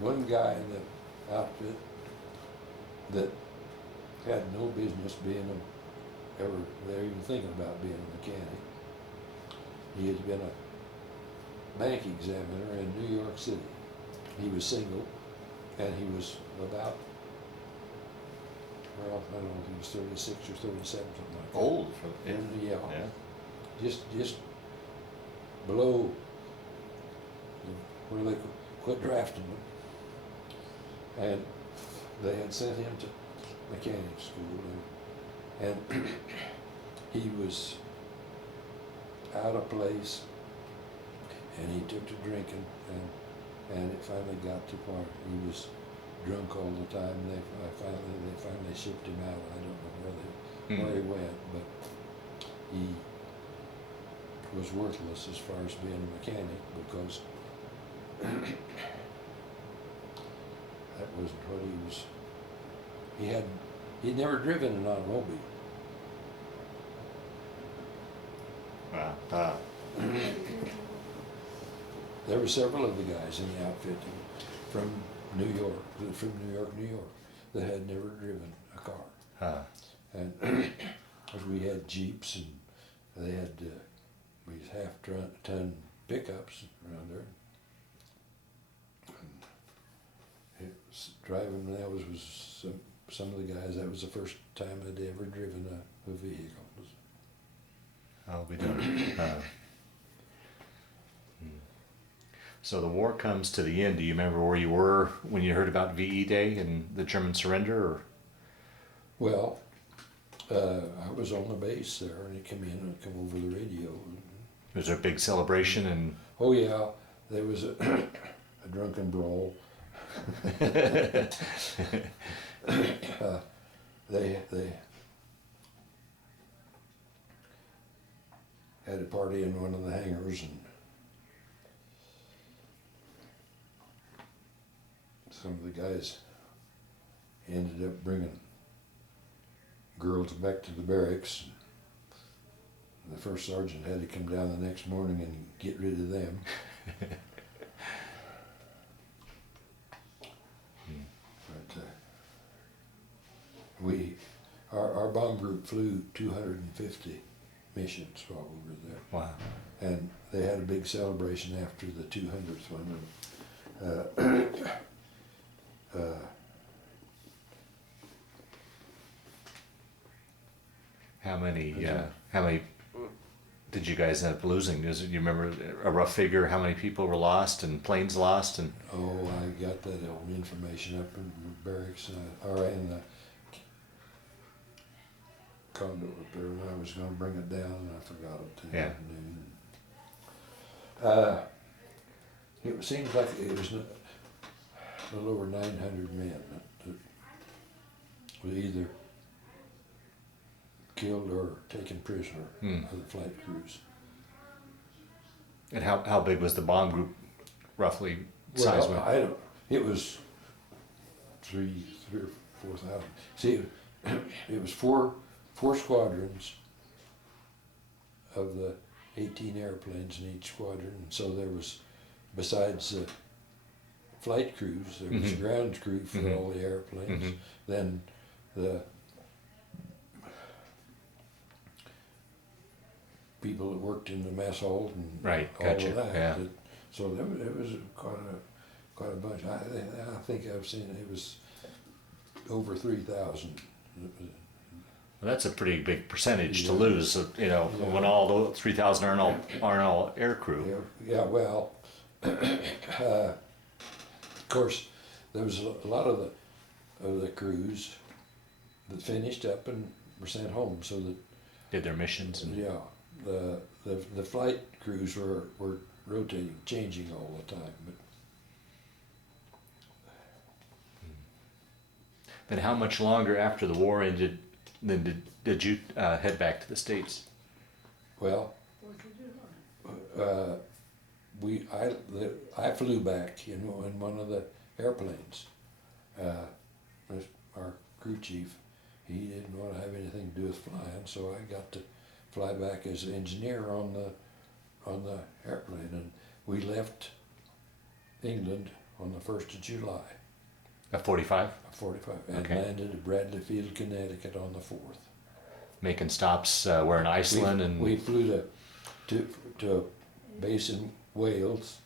one guy in the outfit that had no business being ever even thinking about being a mechanic. He had been a bank examiner in New York City. He was single, and he was about, well, I don't know if he was 36 or 37, something like that. Old. And, yeah. just below where they quit drafting them. And they had sent him to mechanic school, and he was out of place, and he took to drinking, and it finally got to where he was drunk all the time. They finally shipped him out. I don't know where he went, but he was worthless as far as being a mechanic, because that wasn't what he was. He'd never driven an automobile. Wow. There were several of the guys in the outfit from New York, New York, that had never driven a car. And we had Jeeps, and they had these half-ton pickups around there. And it was driving, that was some of the guys, that was the first time they'd ever driven a vehicle. I'll be done. So the war comes to the end. Do you remember where you were when you heard about VE Day and the German surrender? Or? Well, I was on the base there, and he came in and come over the radio. Was there a big celebration? And oh yeah, there was a drunken brawl. They had a party in one of the hangars, and some of the guys ended up bringing girls back to the barracks. The first sergeant had to come down the next morning and get rid of them. But our bomb group flew 250 missions while we were there. wow. And they had a big celebration after the 200th one. How many did you guys end up losing? Do you remember a rough figure? How many people were lost and planes lost? And Oh, I got that old information up in the barracks, or in the condo up there, and I was going to bring it down, and I forgot it till Yeah. noon. It seems like it was a little over 900 men that were either killed or taken prisoner of the flight crews. and how big was the bomb group, roughly size? Well, it was 3 or 4,000. See, it was four squadrons of the 18 airplanes in each squadron, and so there was, besides the flight crews, there was ground crew for all the airplanes, then the people that worked in the mess hall and Right, all gotcha, of that. yeah. So it was quite a bunch. I think I've seen it was over 3,000. Well, that's a pretty big percentage to Yeah. lose. When all the 3,000 aren't all air crew. Yeah, well, of course, there was a lot of the crews that finished up and were sent home, so that Did their missions and yeah, the flight crews were rotating, changing all the time. But then how much longer after the war ended then did you head back to the States? well, I flew back in one of the airplanes. Our crew chief, he didn't want to have anything to do with flying, so I got to fly back as an engineer on the airplane, and we left England on the 1st of July, A 45? 45, and Okay. landed at Bradley Field, Connecticut on the 4th. Making stops where in Iceland We flew to a base in Wales,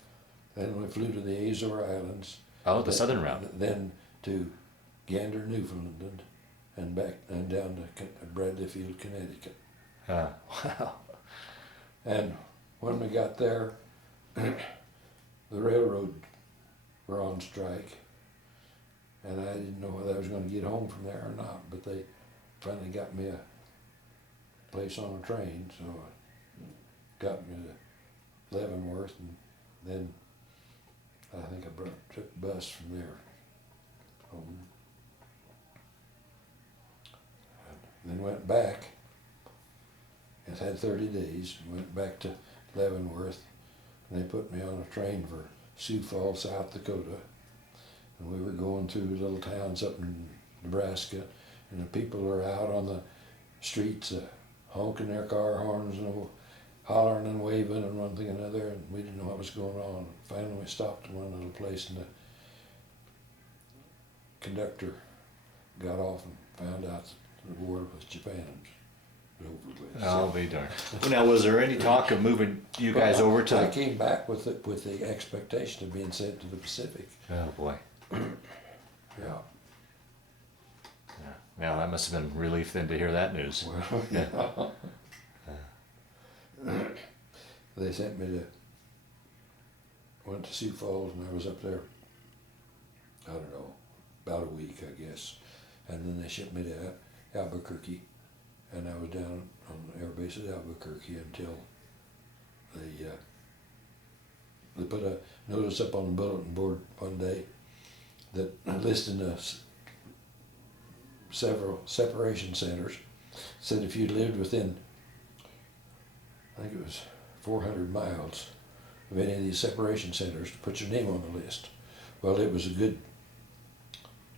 then we flew to the Azore Islands. Oh, the southern route. Then to Gander, Newfoundland, and back and down to Bradley Field, Connecticut. Wow. And when we got there, the railroad were on strike, and I didn't know whether I was going to get home from there or not, but they finally got me a place on a train, so I got me to Leavenworth, and then I think I took the bus from there home. And then went back. It had 30 days. Went back to Leavenworth, and they put me on a train for Sioux Falls, South Dakota. And we were going through little towns up in Nebraska, and the people were out on the streets honking their car horns and hollering and waving and one thing and another, and we didn't know what was going on. Finally we stopped at one little place, and the conductor got off and found out that the war with Japan was over with. I'll be darned. Now, was there any talk of moving you guys over to? I came back with the expectation of being sent to the Pacific. Oh boy. Yeah. Yeah, that must have been relief then to hear that news. Well, yeah. They sent me went to Sioux Falls, and I was up there, I don't know, about a week, I guess. And then they shipped me to Albuquerque, and I was down on the air base at Albuquerque until they put a notice up on the bulletin board one day that listed several separation centers, said if you lived within, I think it was 400 miles of any of these separation centers, to put your name on the list. Well, it was a good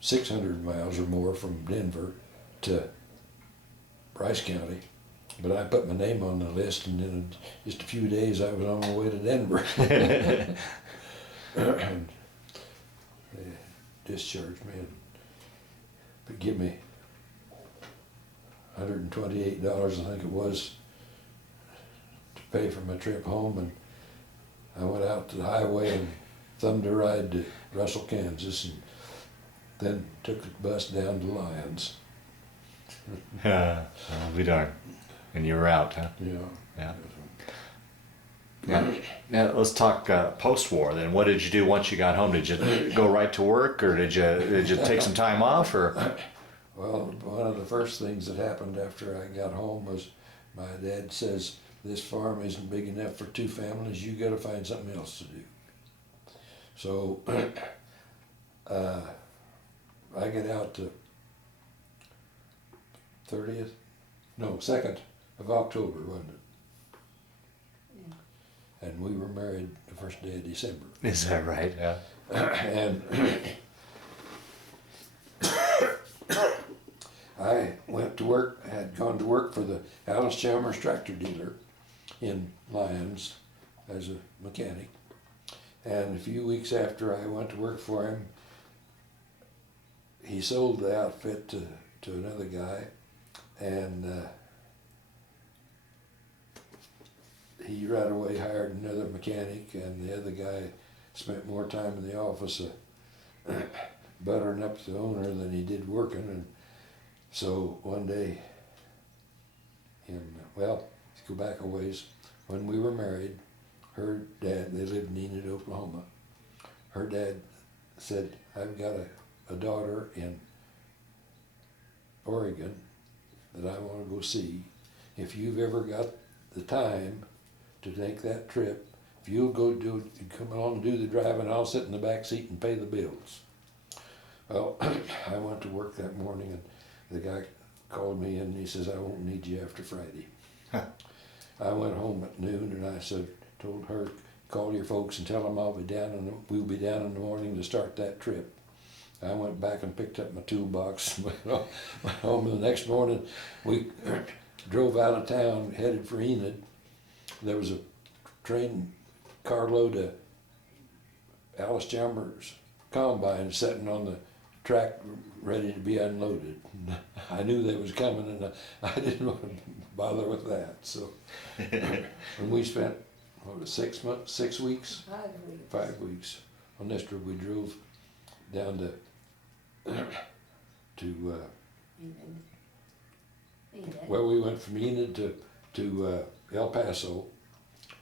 600 miles or more from Denver to Bryce County, but I put my name on the list, and in just a few days I was on my way to Denver. And they discharged me and give me $128, I think it was, to pay for my trip home, and I went out to the highway and thumbed a ride to Russell, Kansas, and then took the bus down to Lyons. I'll be darned. And you were out, huh? Yeah. Yeah. Yeah. Now let's talk post-war. Then, what did you do once you got home? Did you go right to work, or did you take some time off, or? Well, one of the first things that happened after I got home was my dad says, "This farm isn't big enough for two families. You got to find something else to do." So I get out to 2nd of October, wasn't it? And we were married the first day of December. Is that right? Yeah. And I went to work, had gone to work for the Alice Chalmers tractor dealer in Lyons as a mechanic. And a few weeks after I went to work for him, he sold the outfit to another guy, and he right away hired another mechanic, and the other guy spent more time in the office buttering up the owner than he did working. And so one day, let's go back a ways, when we were married, her dad, they lived in Enid, Oklahoma, her dad said, "I've got a daughter in Oregon that I want to go see. If you've ever got the time to take that trip, if you'll come along and do the driving, I'll sit in the back seat and pay the bills." Well, I went to work that morning, and the guy called me in, and he says, "I won't need you after Friday." I went home at noon, and I told her, "Call your folks and tell them we'll be down in the morning to start that trip." I went back and picked up my toolbox and went home. The next morning, we drove out of town, headed for Enid. There was a train carload of Alice Chalmers combine sitting on the track ready to be unloaded. I knew they was coming, and I didn't want to bother with that. So, and we spent, 6 weeks? 5 weeks. 5 weeks on this trip. We drove down to Enid. well, we went from Enid to El Paso,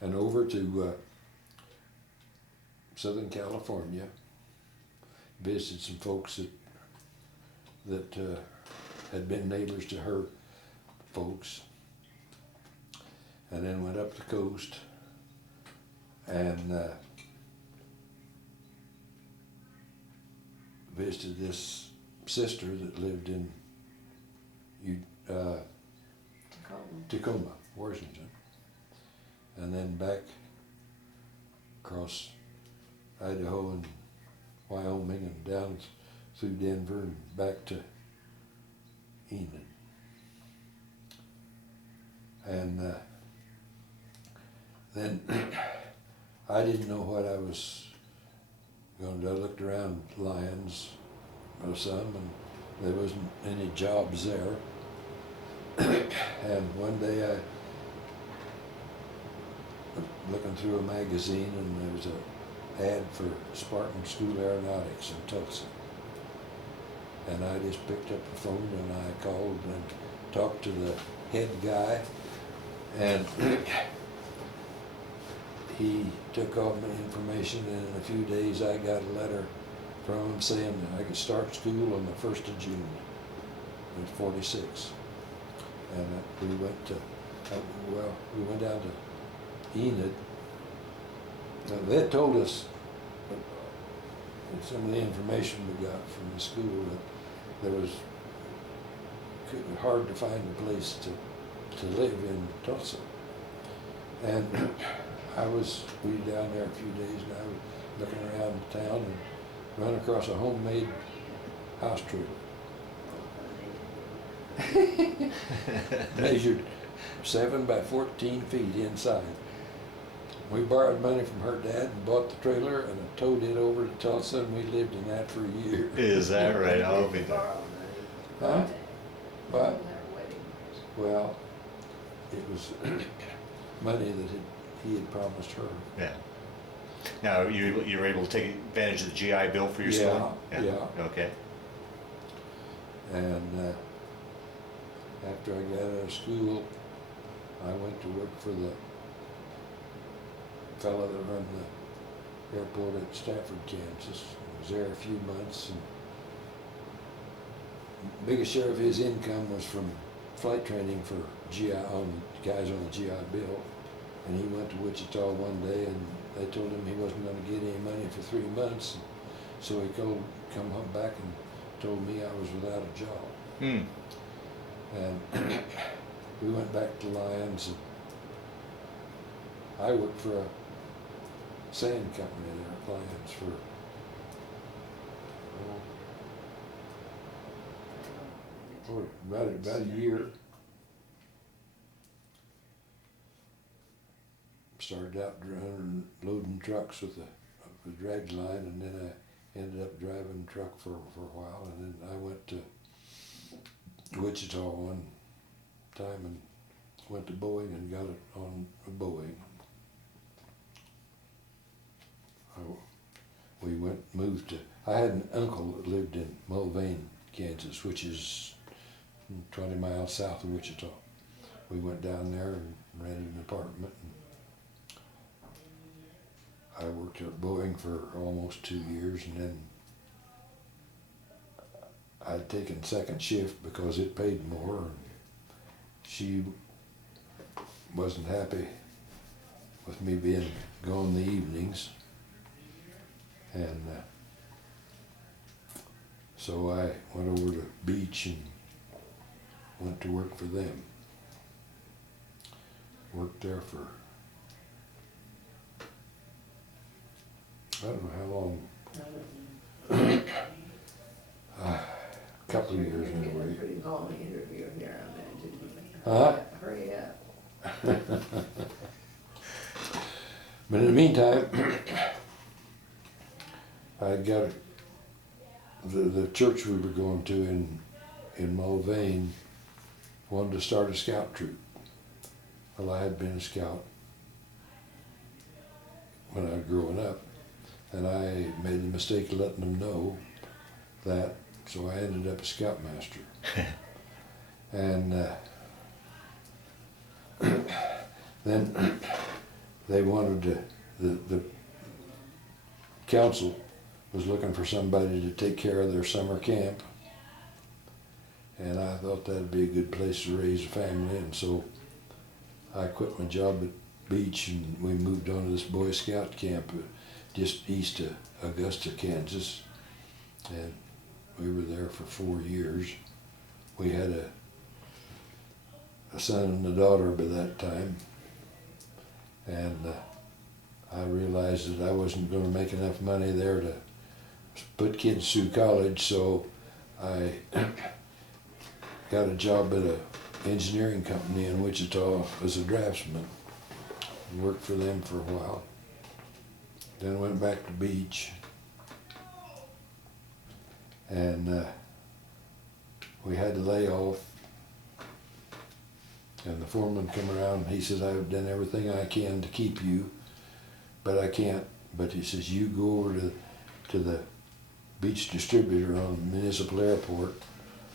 and over to Southern California. Visited some folks that had been neighbors to her folks, and then went up the coast and visited this sister that lived in Tacoma, Washington, and then back across Idaho and Wyoming and down through Denver and back to Enid. And then I didn't know what I was going to do. I looked around Lyons or some, and there wasn't any jobs there. And one day I was looking through a magazine, and there was an ad for Spartan School Aeronautics in Tulsa. And I just picked up the phone and I called and talked to the head guy, and he took all my information, and in a few days I got a letter from him saying that I could start school on the 1st of June. It was 46. And we went down to Enid. Now, they had told us some of the information we got from the school that there was hard to find a place to live in Tulsa. And we were down there a few days, and I was looking around town and run across a homemade house trailer. Measured 7 by 14 feet inside. We borrowed money from her dad and bought the trailer and towed it over to Tulsa, and we lived in that for a year. Is that right? I'll be there. Huh? But, well, it was money that he had promised her. Yeah. Now, you were able to take advantage of the GI Bill for your school? Yeah. Okay. And after I got out of school, I went to work for the fellow that run the airport at Stafford, Kansas. I was there a few months, and the biggest share of his income was from flight training for guys on the GI Bill. And he went to Wichita one day, and they told him he wasn't going to get any money for 3 months. So he come home back and told me I was without a job. And we went back to Lyons, and I worked for a sand company there at Lyons for about a year. Started out loading trucks with a drag line, and then I ended up driving a truck for a while, and then I went to Wichita one time and went to Boeing and got it on a Boeing. I had an uncle that lived in Mulvane, Kansas, which is 20 miles south of Wichita. We went down there and rented an apartment. I worked at Boeing for almost 2 years, and then I'd taken second shift because it paid more, and she wasn't happy with me being gone the evenings, and so I went over to Beach and went to work for them. Worked there for I don't know how long. A couple of years anyway. A pretty long interview here, I imagine. Huh? Hurry up. But in the meantime, I got the church we were going to in Mulvane wanted to start a scout troop. Well, I had been a scout when I was growing up, and I made the mistake of letting them know that, so I ended up a scoutmaster. And then they wanted the council was looking for somebody to take care of their summer camp. And I thought that'd be a good place to raise a family, and so I quit my job at Beach and we moved on to this Boy Scout camp just east of Augusta, Kansas. And we were there for 4 years. We had a son and a daughter by that time. And I realized that I wasn't going to make enough money there to put kids through college, so I got a job at an engineering company in Wichita as a draftsman. Worked for them for a while. Then went back to Beach. And we had to lay off. And the foreman come around and he says, I've done everything I can to keep you, but I can't. But he says, you go over to the Beach distributor on Municipal Airport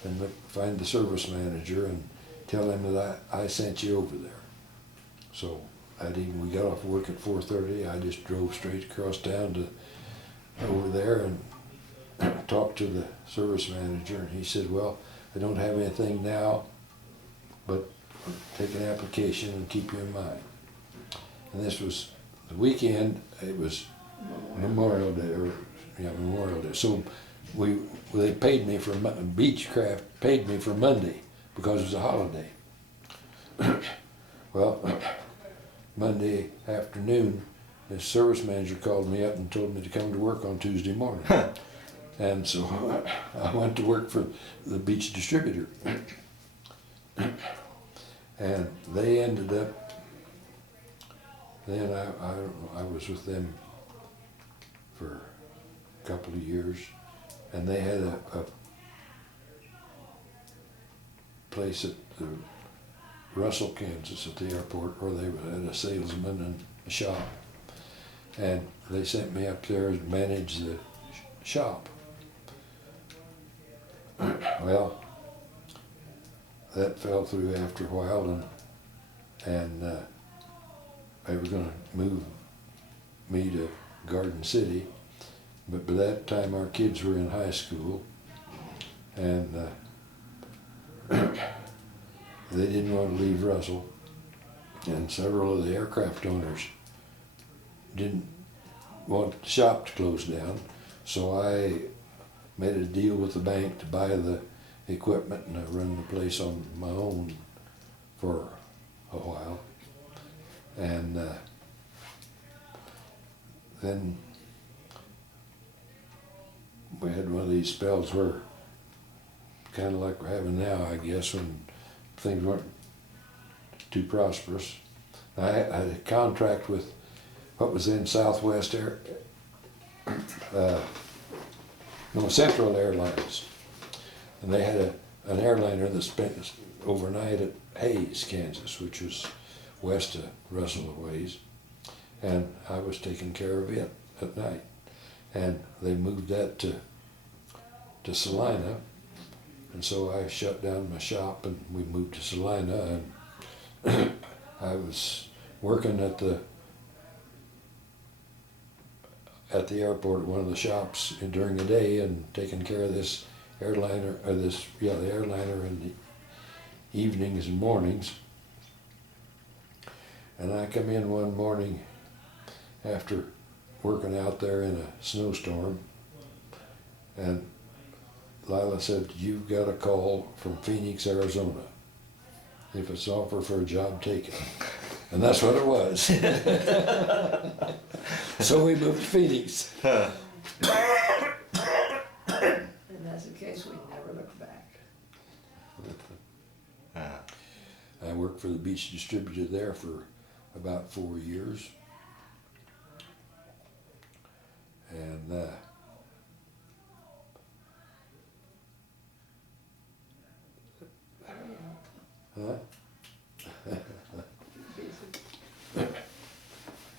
and find the service manager and tell him that I sent you over there. So that evening we got off work at 4:30. I just drove straight across town to over there and talked to the service manager, and he said, well, I don't have anything now, but take an application and keep you in mind. And this was the weekend. It was Memorial Day, Memorial Day. So they paid me for Beechcraft paid me for Monday because it was a holiday. Well, Monday afternoon, the service manager called me up and told me to come to work on Tuesday morning. And so I went to work for the Beach distributor. And they ended up, then I was with them for a couple of years, and they had a place at the Russell, Kansas at the airport where they had a salesman and a shop. And they sent me up there to manage the shop. Well, that fell through after a while, and they were going to move me to Garden City, but by that time our kids were in high school, and they didn't want to leave Russell, and several of the aircraft owners didn't want the shop to close down, so I made a deal with the bank to buy the equipment, and I run the place on my own for a while. And then we had one of these spells where, kind of like we're having now, I guess, when things weren't too prosperous. I had a contract with what was then Southwest Air, Central Airlines. And they had an airliner that spent overnight at Hayes, Kansas, which was west of Russell a ways. And I was taking care of it at night. And they moved that to Salina. And so I shut down my shop and we moved to Salina. And I was working at the airport at one of the shops during the day and taking care of this airliner, the airliner in the evenings and mornings. And I come in one morning after working out there in a snowstorm, and Lila said, you've got a call from Phoenix, Arizona. If it's an offer for a job, take it. And that's what it was. So we moved to Phoenix. And that's the case, we never look back. I worked for the Beach distributor there for about 4 years. And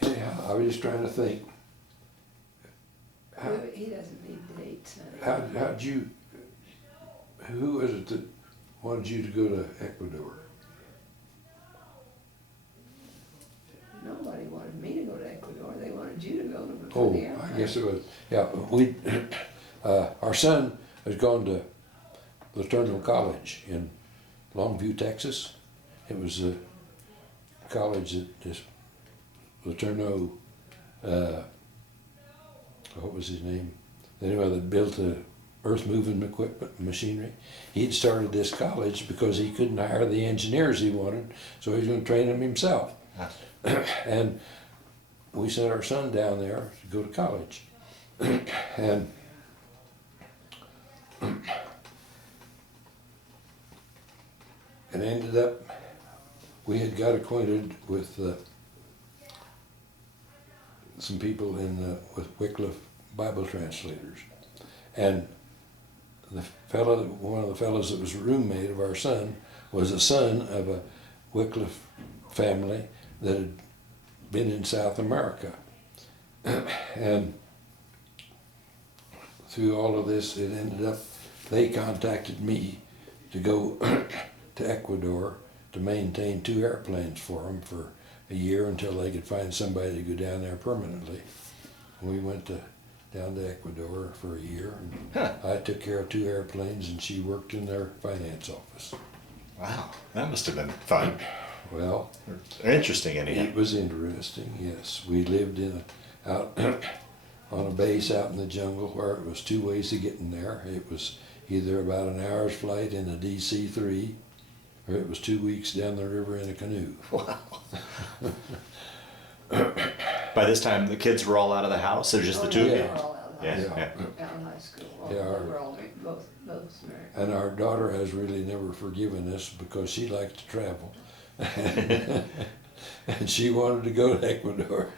anyhow, I was just trying to think. He doesn't need dates. Honey. How'd you, who is it that wanted you to go to Ecuador? nobody wanted me to go to Ecuador, they wanted you to go to the Oh, airplane. I guess it was, yeah, we, our son has gone to Laterno College in Longview, Texas. It was a college that this Laterno, what was his name? Anyway, that built the earth moving equipment, machinery. He'd started this college because he couldn't hire the engineers he wanted, so he was going to train them himself. And we sent our son down there to go to college. And it ended up, we had got acquainted with some people with Wycliffe Bible translators. And one of the fellows that was a roommate of our son was a son of a Wycliffe family that had been in South America. And through all of this, it ended up, they contacted me to go to Ecuador to maintain 2 airplanes for them for a year until they could find somebody to go down there permanently. We went down to Ecuador for a year. And I took care of 2 airplanes, and she worked in their finance office. Wow, that must have been fun. Well, Or interesting, anyhow. it was interesting, yes. We lived out on a base out in the jungle where it was 2 ways of getting there. It was either about an hour's flight in a DC-3, or it was 2 weeks down the river in a canoe. Wow. By this time, the kids were all out of the house. There's just the two of They you. were all out of high Yeah, school. yeah. Out of high school. Yeah, They were all both married. And our daughter has really never forgiven us because she likes to travel. And she wanted to go to Ecuador.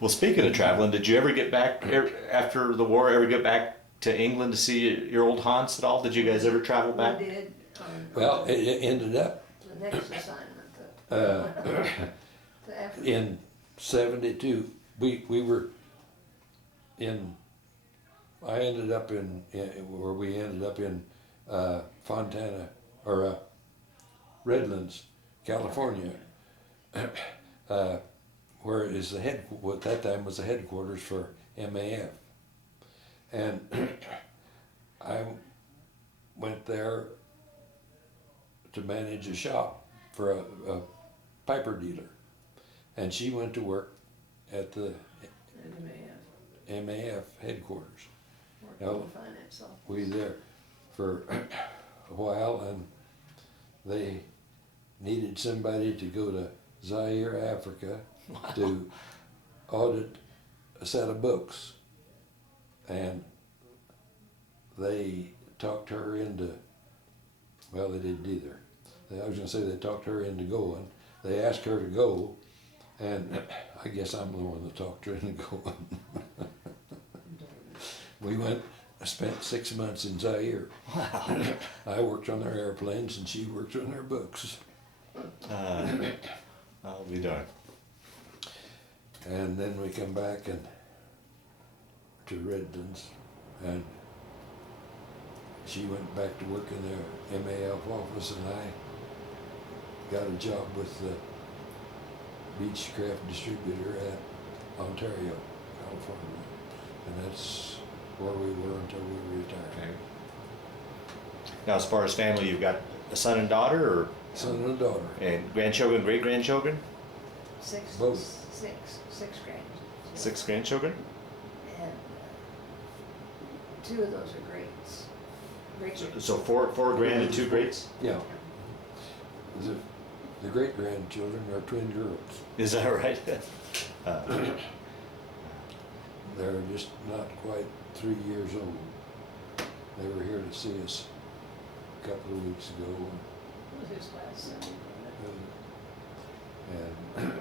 Well, speaking of traveling, did you ever get back after the war? Ever get back to England to see your old haunts at all? Did you guys ever travel back? We did. Well, it ended up The next assignment, to Africa. in 72. We were in. I ended up in where we ended up in Fontana or Redlands, California, where is the what that time was the headquarters for MAF, and I went there to manage a shop for a piper dealer, and she went to work at the And they have MAF headquarters. worked No. in the finance office. We there for a while, and they needed somebody to go to Zaire, Africa, to audit a set of books, and they talked her into, well, they didn't either. I was going to say they talked her into going. They asked her to go, and I guess I'm the one that talked her into going. We went, I spent 6 months in Zaire. Wow. I worked on their airplanes and she worked on their books. I'll be darned. And then we come back and to Redlands, and she went back to work in their MAF office, and I got a job with the Beechcraft distributor at Ontario, California. And that's where we were until we retired. Okay. Now, as far as family, you've got a son and daughter, or Son and daughter. and grandchildren, great grandchildren, Both. Six grandchildren. 6 grandchildren. And 2 of those are greats. Great. So four grand and 2 greats. Yeah. The great grandchildren are twin girls. Is that right? They're just not quite 3 years old. They were here to see us a couple of weeks ago, What was his last son? and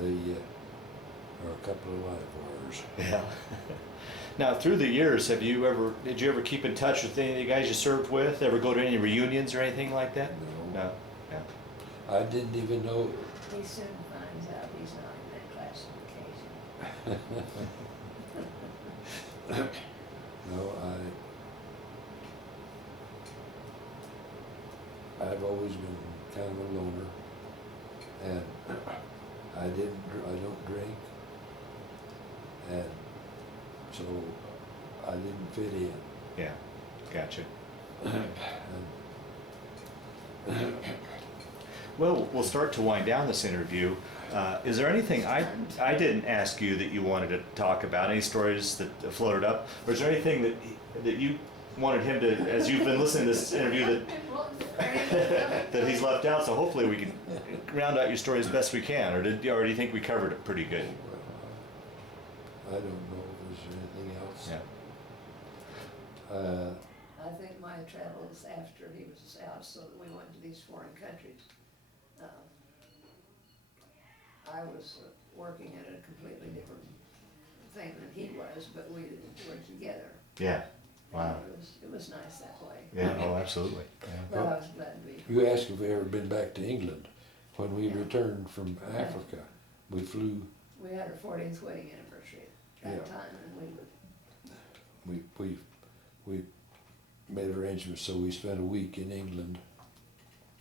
they are a couple of live wires. Yeah. Now, through the years, did you ever keep in touch with any of the guys you served with? Ever go to any reunions or anything like that? No. No. Yeah. I didn't even know. He soon finds out he's not in that classification. No, I've always been kind of a loner, and I don't drink, and so I didn't fit in. Yeah, gotcha. Well, we'll start to wind down this interview. Is there anything I didn't ask you that you wanted to talk about? Any stories that floated up, or is there anything that you wanted him to, as you've been listening to this interview, that he's left out? So hopefully we can round out your story as best we can. Or do you think we covered it pretty good? I don't know if there's anything else. Yeah. I think my travels after he was out, so that we went to these foreign countries. I was working at a completely different thing than he was, but we were together. Yeah. Wow. And it was nice that way. Yeah. Oh, absolutely. But I was glad to be. You asked if we ever been back to England. When we returned from Africa, we flew. We had our 40th wedding anniversary at that Yeah. time, and We made arrangements, so we spent a week in England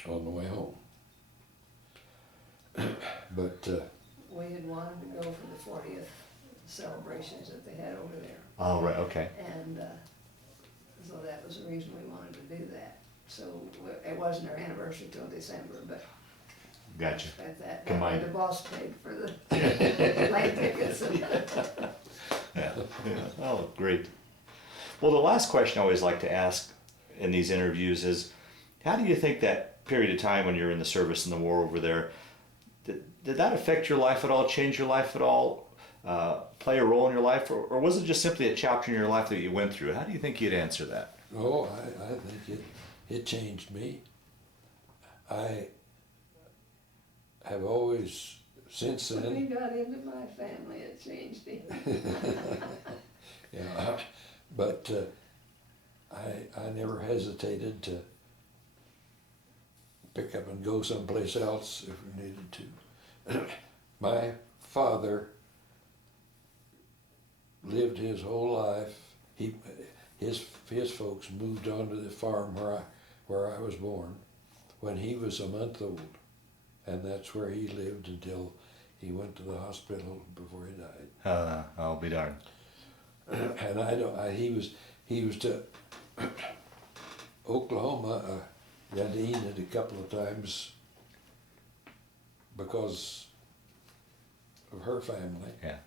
on the way home. But we had wanted to go for the 40th celebrations that they had over there. Oh, right. Okay. And so that was the reason we wanted to do that. So it wasn't our anniversary till December, but Gotcha. at that, Combined. the boss paid for the plane tickets. Yeah. Oh, great. Well, the last question I always like to ask in these interviews is, how do you think that period of time when you're in the service in the war over there, did that affect your life at all, change your life at all, play a role in your life, or was it just simply a chapter in your life that you went through? How do you think you'd answer that? oh, I think it changed me. I have always, since When then. we got into my family, it changed me. Yeah, but I never hesitated to pick up and go someplace else if we needed to. My father lived his whole life. His folks moved onto the farm where I was born when he was a month old, and that's where he lived until he went to the hospital before he died. I'll be darned. And he was to Oklahoma, got to Enid a couple of times because of her family. Yeah.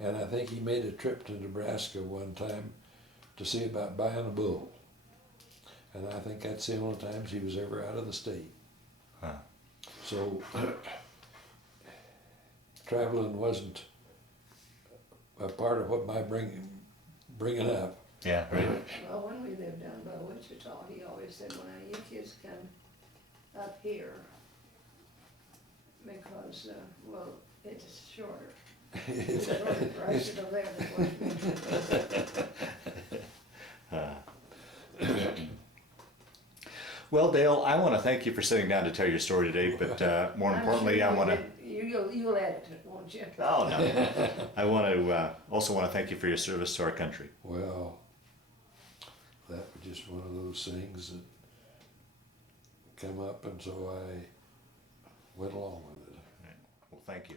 And I think he made a trip to Nebraska one time to see about buying a bull. And I think that's the only times he was ever out of the state. Huh. So traveling wasn't a part of what my bringing up. Yeah. Right. Well, when we lived down by Wichita, he always said, when you kids come up here, because, well, it's shorter. It's shorter for us to go there than it was. Well, Dale, I want to thank you for sitting down to tell your story today, but more importantly, I want to. You'll edit it, won't you? Oh no! I want to also want to thank you for your service to our country. Well, that was just one of those things that come up, and so I went along with it. Well, thank you.